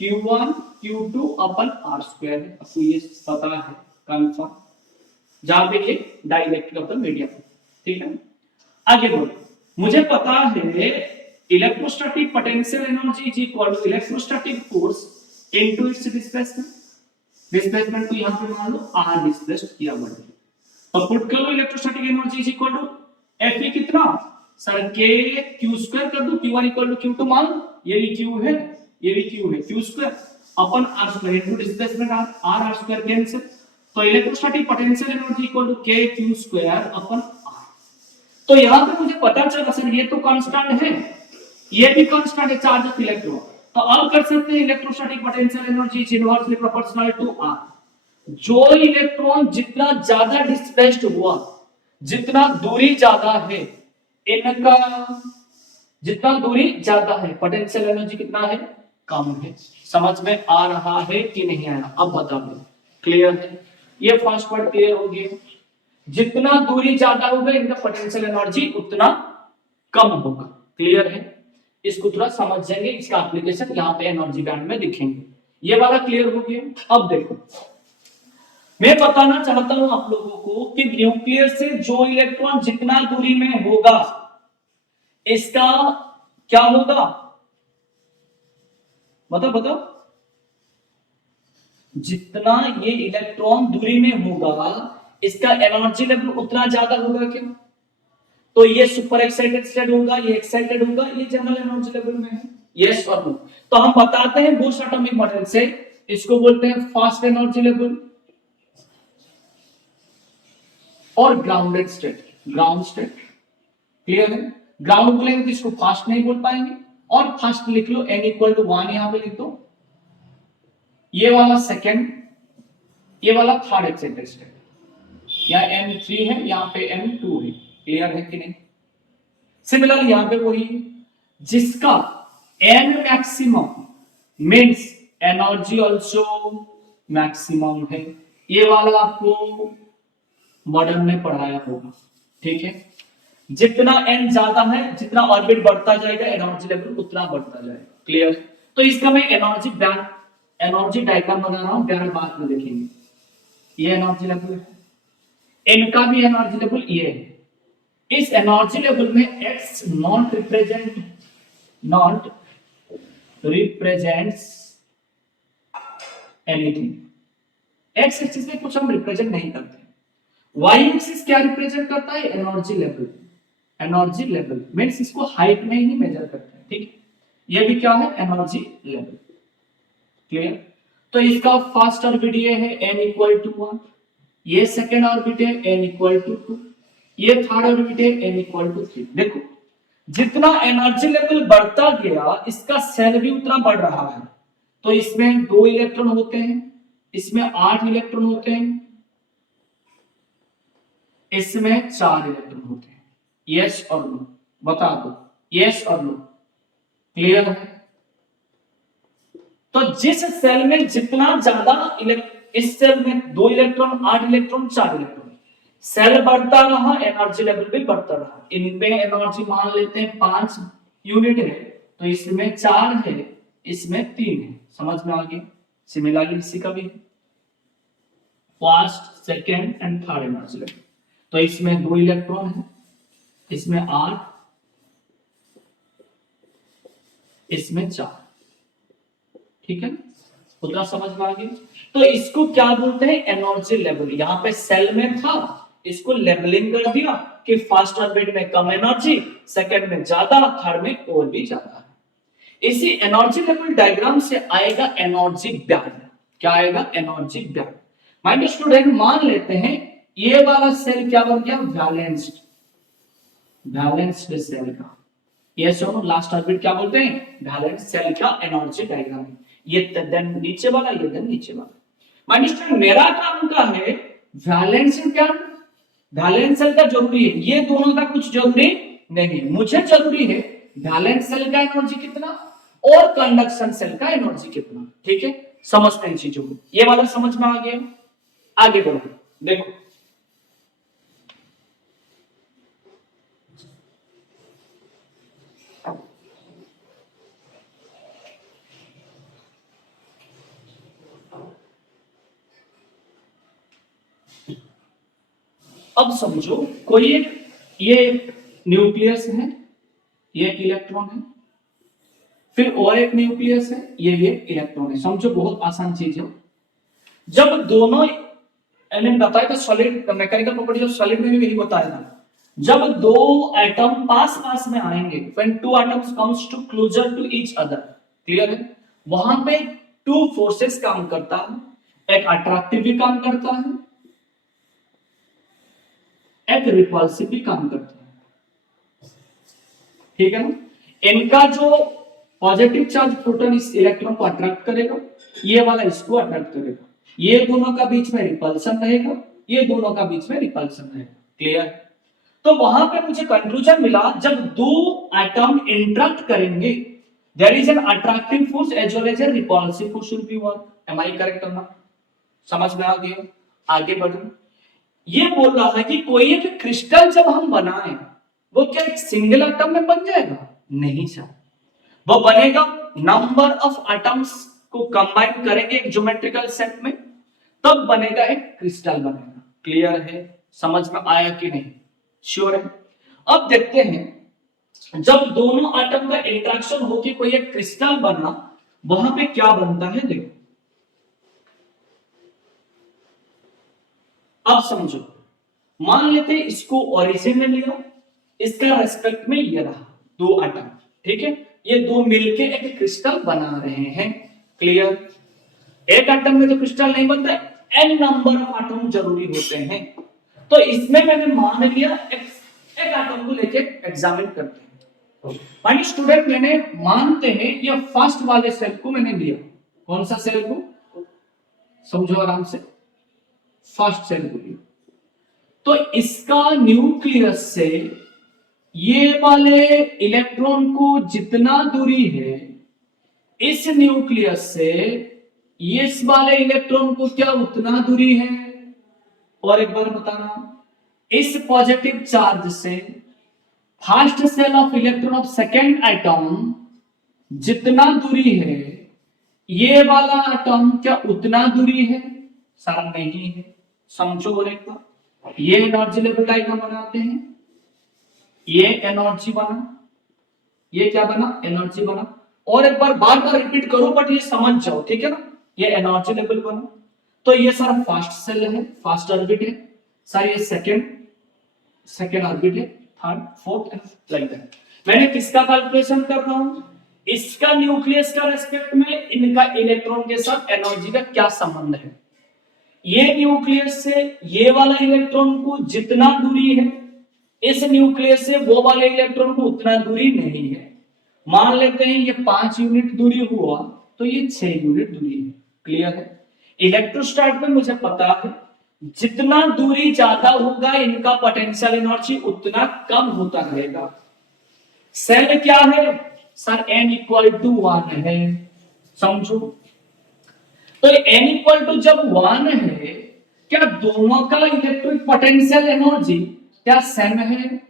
Q1 Q2 upon r²। आपको ये पता है कंफर्म, जहां पे ये डाइलेक्ट्रिक ऑफ द मीडियम, ठीक है? आगे बढ़ो, मुझे पता है electrostatic potential energy is equal to electrostatic force into its displacement. Displacement को यहां पे मान लो r डिस्प्लेस्ड किया हुआ है, और पुट करो electrostatic energy is equal to F कितना? सर K Q² कर दो, Q1 इक्वल टू Q2 मान लो, ये भी Q है, ये भी Q है, Q² upon r² into displacement r² cancel, तो electrostatic potential energy equal to K Q² upon r। तो यहां पे मुझे पता चला सर ये तो कांस्टेंट है, ये भी कांस्टेंट है, चार्ज ऑफ इलेक्ट्रॉन। तो अब कर सकते हैं electrostatic potential energy is inversely proportional to r। जो इलेक्ट्रॉन जितना ज्यादा डिस्प्लेस्ड हुआ, जितना दूरी ज्यादा है, इनका जितना दूरी ज्यादा है पोटेंशियल एनर्जी कितना है? कम है। समझ में आ रहा है कि नहीं आया? अब बता दो, क्लियर है? ये फर्स्ट पार्ट क्लियर हो गया। जितना दूरी ज्यादा होगा इनका पोटेंशियल एनर्जी उतना कम होगा। क्लियर है? इसको थोड़ा समझ जाएंगे, इसका एप्लीकेशन यहाँ पे एनर्जी बैंड में दिखेंगे। ये वाला क्लियर हो गया। अब देखो, मैं बताना चाहता हूं आप लोगों को कि न्यूक्लियस से जो इलेक्ट्रॉन जितना दूरी में होगा इसका क्या होगा, बताओ बताओ। जितना ये इलेक्ट्रॉन दूरी में होगा इसका एनर्जी लेवल उतना ज्यादा होगा क्या? तो ये सुपर एक्साइटेड स्टेट होगा, ये एक्साइटेड होगा, ये जनरल एनर्जी लेवल में है। यस और नो? तो हम बताते हैं बोस एटॉमिक मॉडल से, इसको बोलते हैं फास्ट एनर्जी लेवल और grounded state, ground state. Clear है? ग्राउंड बोलेंगे तो इसको फास्ट नहीं बोल पाएंगे, और फास्ट लिख लो n इक्वल टू 1 यहां पे लिख दो। ये वाला सेकेंड, ये वाला थर्ड एक्साइटेड स्टेट, यहाँ n3 है, यहाँ पे n2 है। क्लियर है कि नहीं? सिमिलरली यहां पे वही जिसका n maximum means energy also maximum है, ये वाला आपको मॉडल में पढ़ाया होगा। ठीक है? जितना n ज्यादा है, जितना ऑर्बिट बढ़ता जाएगा एनर्जी लेवल उतना बढ़ता जाएगा। क्लियर? तो इसका मैं एनर्जी बैंड, एनर्जी डायग्राम बना रहा हूं, बैंड बाद में देखेंगे। ये एनर्जी लेवल है, इनका भी एनर्जी लेवल ये है। इस एनर्जी लेवल में x not represents anything. x axis में कुछ हम रिप्रेजेंट नहीं करते। y एक्सिस क्या रिप्रेजेंट करता है? Energy level. Energy level means इसको हाइट में ही मेजर करते हैं। ठीक है? ये भी क्या है? Energy level. क्लियर? तो इसका फर्स्ट ऑर्बिट ये है n इक्वल टू 1, ये सेकेंड ऑर्बिट है n इक्वल टू 2, ये थर्ड ऑर्बिट है n इक्वल टू 3। देखो जितना एनर्जी लेवल बढ़ता गया इसका सेल भी उतना बढ़ रहा है। तो इसमें 2 इलेक्ट्रॉन होते हैं, इसमें 8 इलेक्ट्रॉन होते हैं, इसमें 4 इलेक्ट्रॉन होते हैं। यस और नो? बता दो यस और नो। क्लियर है? तो जिस सेल में जितना ज्यादा इस सेल में 2 इलेक्ट्रॉन, 8 इलेक्ट्रॉन, 4 इलेक्ट्रॉन, सेल बढ़ता रहा एनर्जी लेवल भी बढ़ता रहा। इनमें एनर्जी मान लेते हैं 5 यूनिट है, तो इसमें 4 है, इसमें 3 है। समझ में आ गया? सिमिलरली इसी का भी है, first second and third energy level. तो इसमें 2 इलेक्ट्रॉन है, इसमें 8, इसमें 4। ठीक है? उतना समझ में आ गया? तो इसको क्या बोलते हैं? Energy level. यहां पे सेल में था, इसको लेवलिंग कर दिया कि फर्स्ट ऑर्बिट में कम एनर्जी, सेकंड में ज्यादा, थर्ड में और भी ज्यादा है। इसी एनर्जी लेवल डायग्राम से आएगा एनर्जी बैंड। क्या आएगा? Energy band. My dear student, मान लेते हैं ये वाला सेल क्या बन गया? वैलेंस्ड, वैलेंस्ड सेल का। ये सो लास्ट ऑर्बिट क्या बोलते हैं? वैलेंस सेल का एनर्जी डायग्राम। ये देन नीचे वाला, ये देन नीचे वाला। माय डियर स्टूडेंट, मेरा काम का है वैलेंस क्या? वैलेंस सेल का जरूरी है, ये दोनों का कुछ जरूरी नहीं है। मुझे जरूरी है वैलेंस सेल का एनर्जी कितना और कंडक्शन सेल का एनर्जी कितना। ठीक है? समझते हैं चीजों को। ये वाला समझ में आ गया? आगे बढ़ो। देखो अब समझो, कोई एक ये न्यूक्लियस है, ये एक इलेक्ट्रॉन है, फिर और एक न्यूक्लियस है, ये भी एक इलेक्ट्रॉन है। समझो बहुत आसान चीज है। जब दोनों एलिमेंट बताया था solid mechanical property of solid में भी यही बताया था, जब दो एटम पास पास में आएंगे, when two atoms comes to closer to each other, clear है, वहां पे टू फोर्सेस काम करता है, एक अट्रैक्टिव भी काम करता है, एक रिपल्सिव भी काम करता है। ठीक है ना? इनका जो पॉजिटिव चार्ज प्रोटॉन इस इलेक्ट्रॉन को अट्रैक्ट करेगा, ये वाला इसको अट्रैक्ट करेगा, ये दोनों का बीच में रिपल्सन रहेगा, ये दोनों का बीच में रिपल्सन रहेगा। क्लियर? तो वहां पे मुझे कंक्लूजन मिला, जब दो एटम इंटरैक्ट करेंगे there is an attractive force as well as a repulsive force will be work. Am I correct करना? समझ में आ गया? आगे बढ़ो। ये बोल रहा है कि कोई एक क्रिस्टल जब हम बनाएं वो क्या एक सिंगल एटम में बन जाएगा? नहीं सर, वो बनेगा नंबर ऑफ एटम्स को कंबाइन करेंगे एक ज्योमेट्रिकल सेट में, तब बनेगा एक क्रिस्टल बनेगा। क्लियर है? समझ में आया कि नहीं? श्योर है? अब देखते हैं जब दोनों एटम का इंटरेक्शन होकर कोई एक क्रिस्टल बना, वहां पे क्या बनता है देखो। अब समझो, मान लेते हैं इसको ओरिजिन में लिया, इसका रेस्पेक्ट में ये रहा दो एटम, ठीक है? ये दो मिलके एक क्रिस्टल बना रहे हैं। क्लियर? एक एटम में तो क्रिस्टल नहीं बनता, एन नंबर ऑफ एटम जरूरी होते हैं। तो इसमें मैंने मान लिया एक एटम को लेके एग्जामिन करते हैं। मानिए स्टूडेंट, मैंने मानते हैं ये फर्स्ट वाले सेल को मैंने लिया। कौन सा सेल को? समझो आराम से, फर्स्ट सेल को लिया। तो इसका न्यूक्लियस से ये वाले इलेक्ट्रॉन को जितना दूरी है, इस न्यूक्लियस से इस वाले इलेक्ट्रॉन को क्या उतना दूरी है? और एक बार बताना, इस पॉजिटिव चार्ज से first shell of electron of second atom जितना दूरी है, ये वाला एटम क्या उतना दूरी है? सर नहीं है। समझो और एक बार, ये एनर्जी लेवल डायग्राम बनाते हैं, ये एनर्जी बना, ये क्या बना? एनर्जी बना। और एक बार बार बार रिपीट करो बट ये समझ जाओ, ठीक है ना? ये एनर्जी लेवल बना। तो ये सर फर्स्ट सेल है, फर्स्ट ऑर्बिट है सर, ये सेकेंड ऑर्बिट है, थर्ड, फोर्थ, लाइक दैट। मैंने किसका कैलकुलेशन कर रहा हूं? इसका न्यूक्लियस का रेस्पेक्ट में इनका इलेक्ट्रॉन के साथ एनर्जी का क्या संबंध है। ये न्यूक्लियस से ये वाला इलेक्ट्रॉन को जितना दूरी है, इस न्यूक्लियस से वो वाले इलेक्ट्रॉन को उतना दूरी नहीं है। मान लेते हैं ये 5 यूनिट दूरी हुआ, तो ये 6 यूनिट दूरी है। क्लियर है? इलेक्ट्रोस्टैट में मुझे पता है जितना दूरी ज्यादा होगा इनका पोटेंशियल एनर्जी उतना कम होता रहेगा। सेल क्या है सर? n इक्वल टू 1 है। समझो, तो n इक्वल टू जब 1 है, क्या दोनों का इलेक्ट्रिक पोटेंशियल एनर्जी क्या सेम है?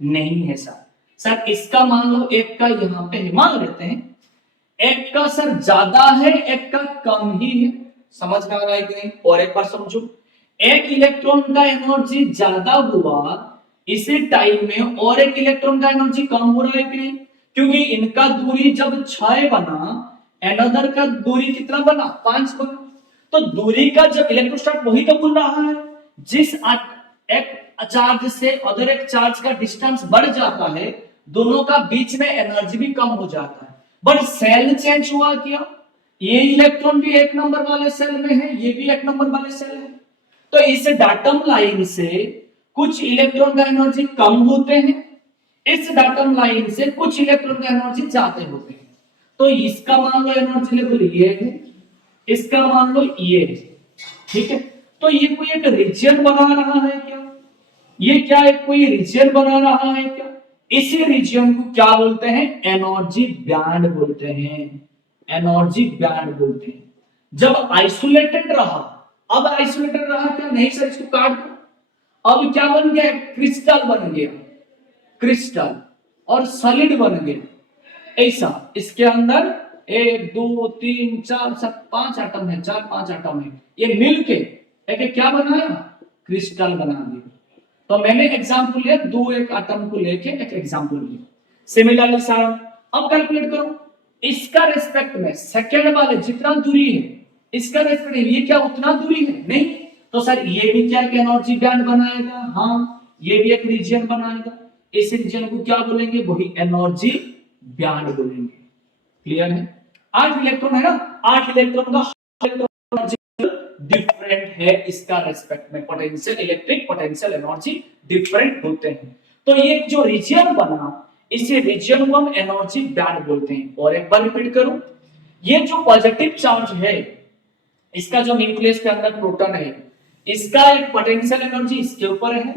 नहीं है सर। सर इसका मान लो एक का यहां पे है, मान लेते हैं एक का सर ज्यादा है, एक का कम ही है। समझ में आ रहा है कि नहीं? और एक बार समझो, एक इलेक्ट्रॉन का एनर्जी ज्यादा हुआ इसी टाइम में, और एक इलेक्ट्रॉन का एनर्जी कम हो रहा है कि नहीं? क्योंकि इनका दूरी जब 6 बना, एनदर का दूरी कितना बना? 5 बना। तो दूरी का जब इलेक्ट्रोस्टैट वही तो बोल रहा है, जिस एक चार्ज से अदर एक चार्ज का डिस्टेंस बढ़ जाता है, दोनों का बीच में एनर्जी भी कम हो जाता है। बट सेल चेंज हुआ क्या? ये इलेक्ट्रॉन भी एक नंबर वाले सेल में है, ये भी एक नंबर वाले सेल है। तो इस डाटम लाइन से कुछ इलेक्ट्रॉन का एनर्जी कम होते हैं, इस डाटम लाइन से कुछ इलेक्ट्रॉन का एनर्जी ज्यादा होते हैं। तो इसका मान लो एनर्जी लेवल ये है, इसका मान लो ये है, ठीक है? तो ये कोई एक रीजन बना रहा है क्या? ये क्या एक कोई रीजन बना रहा है क्या? इसी रीजन को क्या बोलते हैं? एनर्जी बैंड बोलते हैं। एनर्जी बैंड बोलते हैं। जब आइसोलेटेड रहा, अब आइसोलेटेड रहा क्या? नहीं सर, इसको काट दो। अब क्या बन गया? क्रिस्टल बन गया, क्रिस्टल और सॉलिड बन गया। ऐसा इसके अंदर 1 2 3 4 सब 5 एटम है, 4-5 एटम है, ये मिलके एक क्या बनाया? क्रिस्टल बना दिया। तो मैंने एग्जांपल लिया, 2 एक एटम को लेके एक एग्जांपल लिया। सिमिलरली सर अब कैलकुलेट करो, इसका रेस्पेक्ट में सेकंड वाले जितना दूरी है, इसका रेस्पेक्ट में ये क्या उतना दूरी है? नहीं। तो सर ये भी क्या एक एनर्जी बैंड बनाएगा? हाँ, ये भी एक रीजन बनाएगा। इस रीजन को क्या बोलेंगे? वही एनर्जी बैंड बोलेंगे। क्लियर है? 8 इलेक्ट्रॉन है ना, 8 इलेक्ट्रॉन का डिफरेंट है, इसका रेस्पेक्ट में potential, electric potential energy different होते हैं। तो ये जो रीजन बना, इसे रीजन को हम एनर्जी बैंड बोलते हैं। और एक बार रिपीट करूं, ये जो पॉजिटिव चार्ज है, इसका जो न्यूक्लियस के अंदर प्रोटॉन है, इसका एक पोटेंशियल एनर्जी इसके ऊपर है,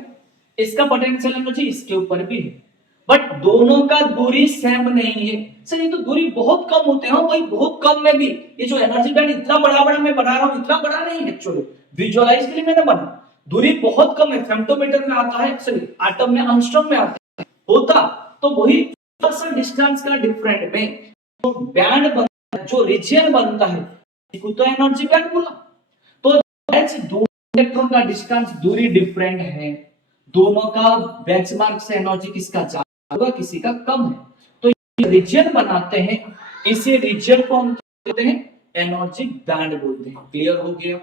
इसका पोटेंशियल एनर्जी इसके ऊपर भी है, बट दोनों का दूरी सेम नहीं है। सर ये तो दूरी बहुत कम होते हैं भाई, बहुत कम में भी ये जो एनर्जी बैंड इतना बड़ा बड़ा मैं बना रहा हूं, इतना बड़ा नहीं एक्चुअली, विजुअलाइज के लिए मैंने बना, दूरी बहुत कम है, फेम्टोमीटर में आता है एक्चुअली, एटम में एंगस्ट्रॉम में आता है, होता तो वही डिस्टेंस का डिफरेंट में जो बैंड बनता है, जो रीजन बनता है, इसको तो एनर्जी बैंड बोला। तो दो इलेक्ट्रॉन का डिस्टेंस दूरी डिफरेंट है, दोनों का बेंचमार्क से एनर्जी किसका ज्यादा होगा, किसी का कम है, तो रीजन बनाते हैं, इसी रीजन को हम कहते हैं एनर्जी बैंड बोलते हैं। क्लियर हो गया,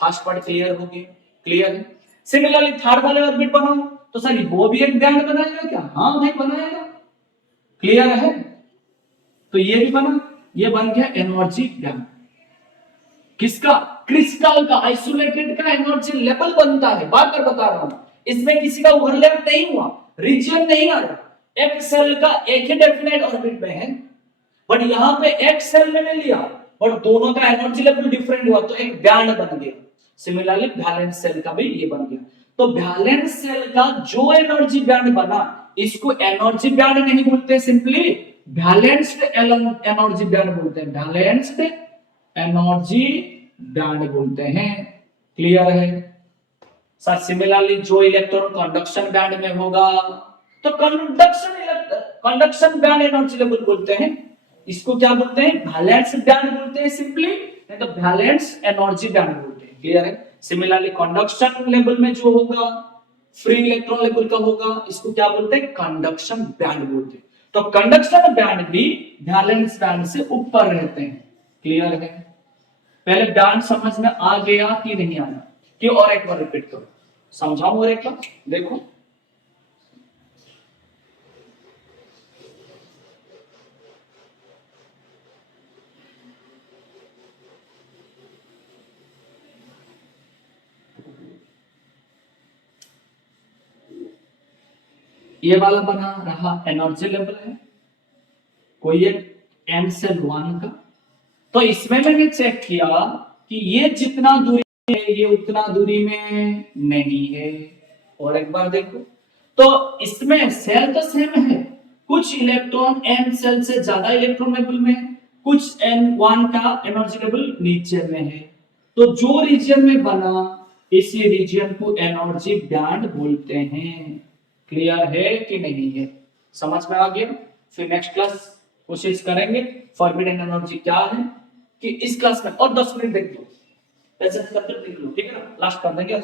फर्स्ट पार्ट क्लियर हो गया, क्लियर है। सिमिलरली थर्ड वाले ऑर्बिट बनाओ तो सर वो भी एक बैंड बनाएगा क्या, हाँ भाई बनाएगा, क्लियर है। तो ये भी बना, ये बन गया एनर्जी बैंड, किसका, क्रिस्टल का, आइसोलेटेड का एनर्जी लेवल बनता है, बार बार बता रहा हूं, इसमें किसी का ओवरलैप नहीं हुआ, रीजन नहीं आया, एक सेल का एक ही डेफिनेट ऑर्बिट में है, बट यहां पे एक सेल मैंने लिया और दोनों का एनर्जी लेवल डिफरेंट हुआ तो एक बैंड बन गया। सिमिलरली वैलेंस सेल का भी ये बन गया। तो वैलेंस सेल का जो एनर्जी बैंड बना, इसको एनर्जी बैंड नहीं बोलते, सिंपली बैलेंस्ड एनर्जी बैंड बोलते हैं, बैलेंस्ड एनर्जी बैंड बोलते हैं। क्लियर है सर। सिमिलरली जो इलेक्ट्रॉन कंडक्शन बैंड में होगा तो कंडक्शन बैंड एनर्जी लेवल बोलते हैं, इसको क्या बोलते हैं, वैलेंस बैंड बोलते हैं सिंपली, नहीं तो वैलेंस एनर्जी बैंड बोलते हैं। क्लियर है। सिमिलरली कंडक्शन लेवल में जो होगा, फ्री इलेक्ट्रॉन लेवल का होगा, इसको क्या बोलते हैं, कंडक्शन बैंड बोलते हैं। तो कंडक्शन बैंड भी वैलेंस बैंड से ऊपर रहते हैं। क्लियर है। पहले बैंड समझ में आ गया कि नहीं आया, कि और एक बार रिपीट करो, समझाऊं और एक बार, देखो ये वाला बना रहा एनर्जी लेवल है, कोई एक एन सेल 1 का, तो इसमें मैंने चेक किया कि ये जितना दूरी है ये उतना दूरी में नहीं है। और एक बार देखो तो इसमें सेल तो सेम है, कुछ इलेक्ट्रॉन एन सेल से ज्यादा इलेक्ट्रॉन लेवल में है, कुछ N1 का एनर्जी लेवल नीचे में है। तो जो रीजन में बना इसी रीजन को एनर्जी बैंड बोलते हैं। क्लियर है कि नहीं है, समझ में आ गया। फिर नेक्स्ट क्लास कोशिश करेंगे फॉरबिडन एनर्जी क्या है, कि इस क्लास में और 10 मिनट देख लो, पैसे कंप्लीट देख लो, ठीक है ना, लास्ट कर देंगे आज।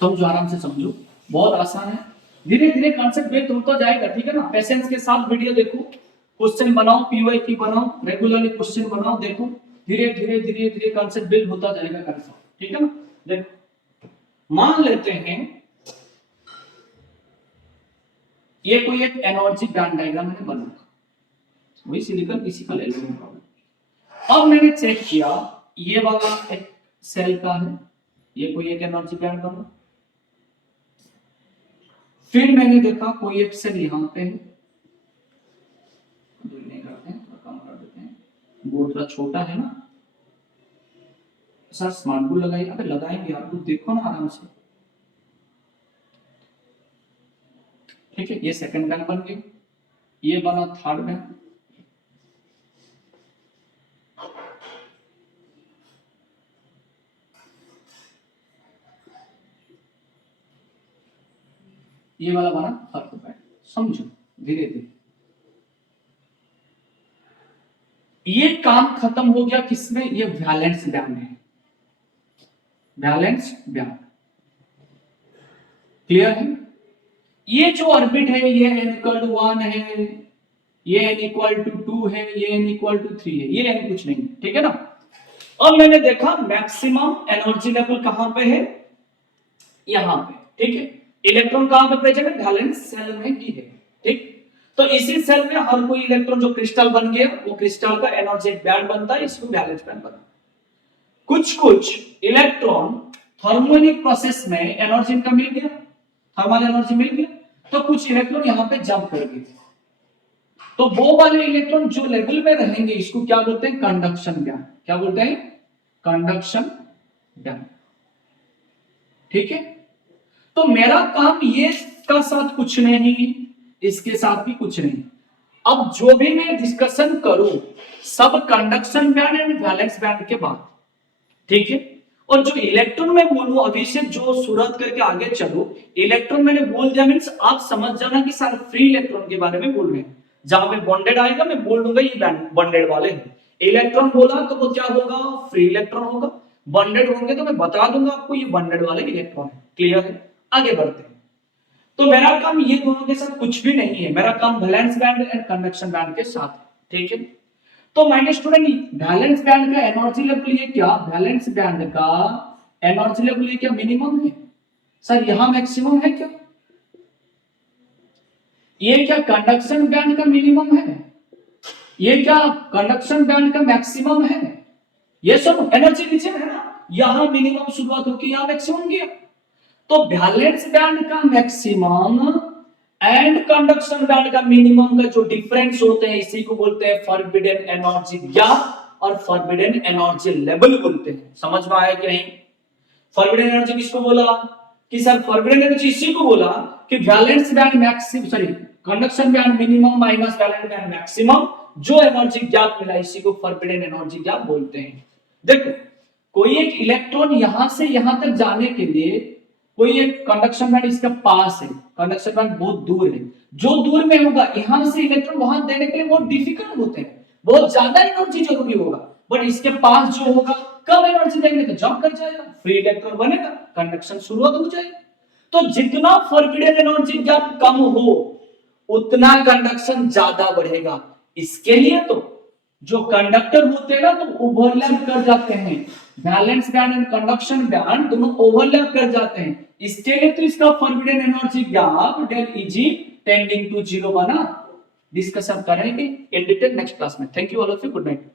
समझो, आराम से समझो, बहुत आसान है, धीरे धीरे कॉन्सेप्ट बेस्ड होता जाएगा, ठीक है ना। पेशेंस के साथ वीडियो देखो, क्वेश्चन बनाओ, पीवाईक्यू बनाओ, रेगुलरली क्वेश्चन बनाओ, देखो धीरे धीरे धीरे धीरे कॉन्सेप्ट बिल्ड होता जाएगा कॉन्सेप्ट, ठीक है ना। देखो मान लेते हैं ये कोई एक एनर्जी बैंड डायग्राम मैंने बना, वही सिलिकॉन किसी का ले लो। अब मैंने चेक किया ये वाला एक सेल का है, ये कोई एक एनर्जी बैंड बना, फिर मैंने देखा कोई एक सेल यहां पे है, नहीं करते हैं, थोड़ा कम कर देते हैं, बोर्ड थोड़ा छोटा है ना सर, स्मार्ट बोर्ड लगाइए, अबे लगाएंगे यार, कुछ देखो ना आराम से, ठीक है। ये सेकंड बैंड बन गई, ये बना थर्ड बैंड, ये वाला बना फोर्थ बैंड। समझो धीरे धीरे, ये काम खत्म हो गया किसमें, ये वैलेंस बैंड है, वैलेंस बैंड। क्लियर है। ये जो ऑर्बिट है ये n=1 है, ये n=2 है, ये n=3 है, ये n कुछ नहीं, ठीक है ना। अब मैंने देखा मैक्सिमम एनर्जी लेवल कहां पे है, यहां पे, ठीक है। इलेक्ट्रॉन कहां पे प्रेजेंट है, वैलेंस सेल में ही है, ठीक। तो इसी सेल में हर कोई इलेक्ट्रॉन जो क्रिस्टल बन गया, वो क्रिस्टल का एनर्जी बैंड बनता है, इसको वैलेंस बैंड बनता है। कुछ इलेक्ट्रॉन थर्मोनिक प्रोसेस में एनर्जी इनका मिल गया, थर्मल एनर्जी मिल गया, तो कुछ इलेक्ट्रॉन यहां पे जंप कर गए, तो वो वाले इलेक्ट्रॉन जो लेवल में रहेंगे इसको क्या बोलते हैं, कंडक्शन बैंड। क्या बोलते हैं, कंडक्शन बैंड। ठीक है। तो मेरा काम ये का साथ कुछ नहीं, इसके साथ भी कुछ नहीं। अब जो भी मैं डिस्कशन करूं सब conduction band and valence band के बाद, ठीक है। और जो इलेक्ट्रॉन में बोलूं अभी से जो सूरत करके आगे चलो, इलेक्ट्रॉन मैंने बोल दिया मींस आप समझ जाना कि सर फ्री इलेक्ट्रॉन के बारे में बोल रहे हैं। जहां पे बॉन्डेड आएगा मैं बोल दूंगा ये बॉन्डेड वाले हैं। इलेक्ट्रॉन बोला तो वो क्या होगा, फ्री इलेक्ट्रॉन होगा। बॉन्डेड होंगे तो मैं बता दूंगा आपको ये बॉन्डेड वाले इलेक्ट्रॉन है। क्लियर है? आगे बढ़ते हैं। तो मेरा काम ये दोनों के साथ कुछ भी नहीं है, मेरा काम valence band and conduction band के साथ है, ठीक है। तो माय स्टूडेंट वैलेंस बैंड का एनर्जी लेवल ये क्या, वैलेंस बैंड का एनर्जी लेवल ये क्या मिनिमम है? सर यहां मैक्सिमम है क्या? ये क्या कंडक्शन बैंड का मिनिमम है? ये क्या कंडक्शन बैंड का मैक्सिमम है? ये सब एनर्जी नीचे है ना, यहां मिनिमम शुरुआत होगी, यहां मैक्सिमम गया। तो वैलेंस बैंड का मैक्सिमम एंड कंडक्शन बैंड का मिनिमम का जो डिफरेंस होते हैं इसी को बोलते हैं फॉरबिडन एनर्जी गैप और फॉरबिडन एनर्जी लेवल बोलते हैं। समझ में आया कि नहीं? फॉरबिडन एनर्जी किसको बोला कि सर फॉरबिडन एनर्जी इसी को बोला कि valence band maximum, sorry conduction band minimum minus valence band maximum, जो एनर्जी गैप मिला इसी को फॉरबिडन एनर्जी गैप बोलते हैं। देखो कोई एक इलेक्ट्रॉन यहां से यहां तक जाने के लिए कोई एक कंडक्शन बैंड इसका पास है, कंडक्शन बैंड बहुत दूर है, जो दूर में होगा यहां से इलेक्ट्रॉन वहां देने के लिए बहुत डिफिकल्ट होते हैं, बहुत ज्यादा एनर्जी जरूरी होगा। बट इसके पास जो होगा कम एनर्जी देंगे तो जंप कर जाएगा, फ्री इलेक्ट्रॉन बनेगा, कंडक्शन शुरुआत हो जाएगी। तो जितना फॉरबिडन एनर्जी गैप कम हो उतना कंडक्शन ज्यादा बढ़ेगा। इसके लिए तो जो कंडक्टर होते हैं ना तो ओवरलैप कर जाते हैं, valence band and conduction band दोनों ओवरलैप कर जाते हैं। इसके लिए तो इसका forbidden energy gap del Eg tending to 0 बना। डिस्कशन करेंगे इन डिटेल नेक्स्ट क्लास में। Thank you all of you, good night.